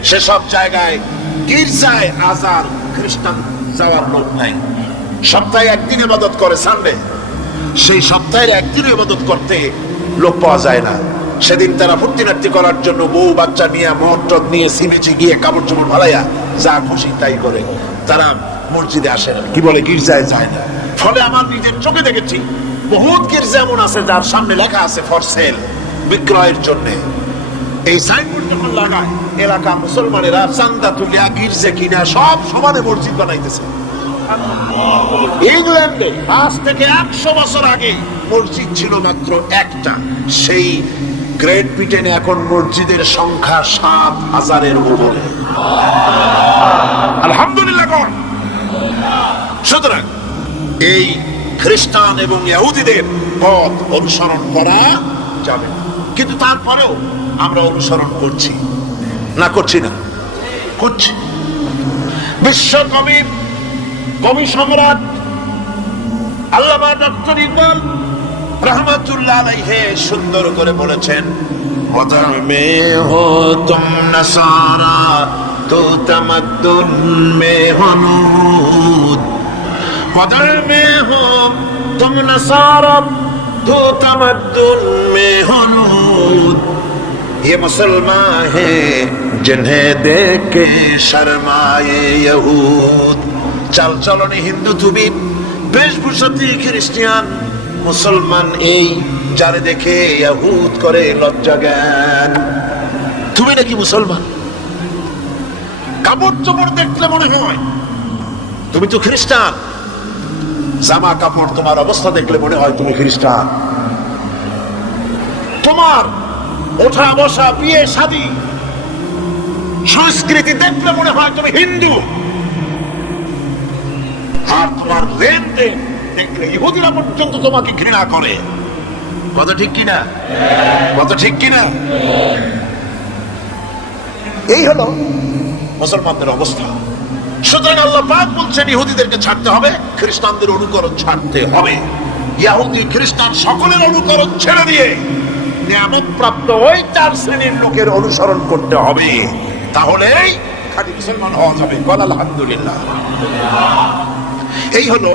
সেসব জায়গায় গির্জায় আজান খ্রিস্টান যাওয়ার লোক নাই। সপ্তাহে একদিন ইবাদত করে, সানডে। সেই সপ্তাহের একদিন ইবাদত করতে লোক পাওয়া যায় না। সেদিন তারা ফুর্তি নাট্য করার জন্য বউ বাচ্চা নিয়ে, মহট্টদ নিয়ে, সিমেচে গিয়ে কাপড় চোপড় ভালাইয়া যা খুশি তাই করে। তারা মসজিদে আসে না, কি বলে, গির্জায় যায় না। ফলে আমার নিজের চোখে দেখেছি বহুত গির্জা এমন আছে যার সামনে লেখা আছে ফর সেল, বিক্রয়ের জন্য। এই সাইনবোর্ড যখন লাগায়, এলাকা মুসলমানেরা চান্দা তুলিয়া গির্জা কিনা সব সমানে মসজিদ বানাইতেছে। ইংল্যান্ডে আজ থেকে 100 বছর আগে মসজিদ ছিল মাত্র একটা। সেই গ্রেট ব্রিটেনে এখন মসজিদের সংখ্যা 7,000-এর উপরে। আলহামদুলিল্লাহ। সুতরাং এই খ্রিস্টান এবং ইহুদিদের পথ অনুসরণ করা যাবে না। কিন্তু তারপরেও আমরা অনুসরণ করছি না? করছি না? করছি। বিশ্বকবি, কবি সম্রাট আল্লামা ডক্টর ইকবাল রহমাতুল্লাহ আলাইহি সুন্দর করে বলেছেন, ওয়াদার মে হো তুম নসারা তো তামাদ্দুন মে হনুদ, ওয়াদার মে হো তুম নসারা তো তামাদ্দুন মে হনুদ, ये मुसलमान हैं जिन्हें देख के शर्माए यहूद। চাল চলনে হিন্দু তুমি, বেশভূষাতে খ্রিস্টান, মুসলমান এই যারে দেখে ইহুদ করে লজ্জা জ্ঞান। তুমি নাকি মুসলমান? কাপড় চোপড় দেখলে মনে হয় তুমি তো খ্রিস্টান, জামা কাপড় তোমার অবস্থা দেখলে মনে হয় তুমি খ্রিস্টান, তোমার ওঠা বসা বিয়ে শাদী সংস্কৃতি দেখলে মনে হয় তুমি হিন্দু, আর তোমার লেনদেন দেখলে ইহুদিরা পর্যন্ত তোমাকে ঘৃণা করে। কথা ঠিক কিনা? কথা ঠিক কিনা? এই হলো মুসলমানদের অবস্থা। সুতরাং আল্লাহ পাক বলছেন ইহুদিদেরকে ছাড়তে হবে, খ্রিস্টানদের অনুকরণ ছাড়তে হবে। ইহুদি খ্রিস্টান সকলের অনুকরণ ছেড়ে দিয়ে নিয়ামত প্রাপ্ত ওই 4 শ্রেণীর লোকের অনুসরণ করতে হবে, তাহলেই খাঁটি মুসলমান হওয়া যাবে। বল আলহামদুলিল্লাহ। এই হলো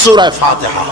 সূরা ফাতিহা।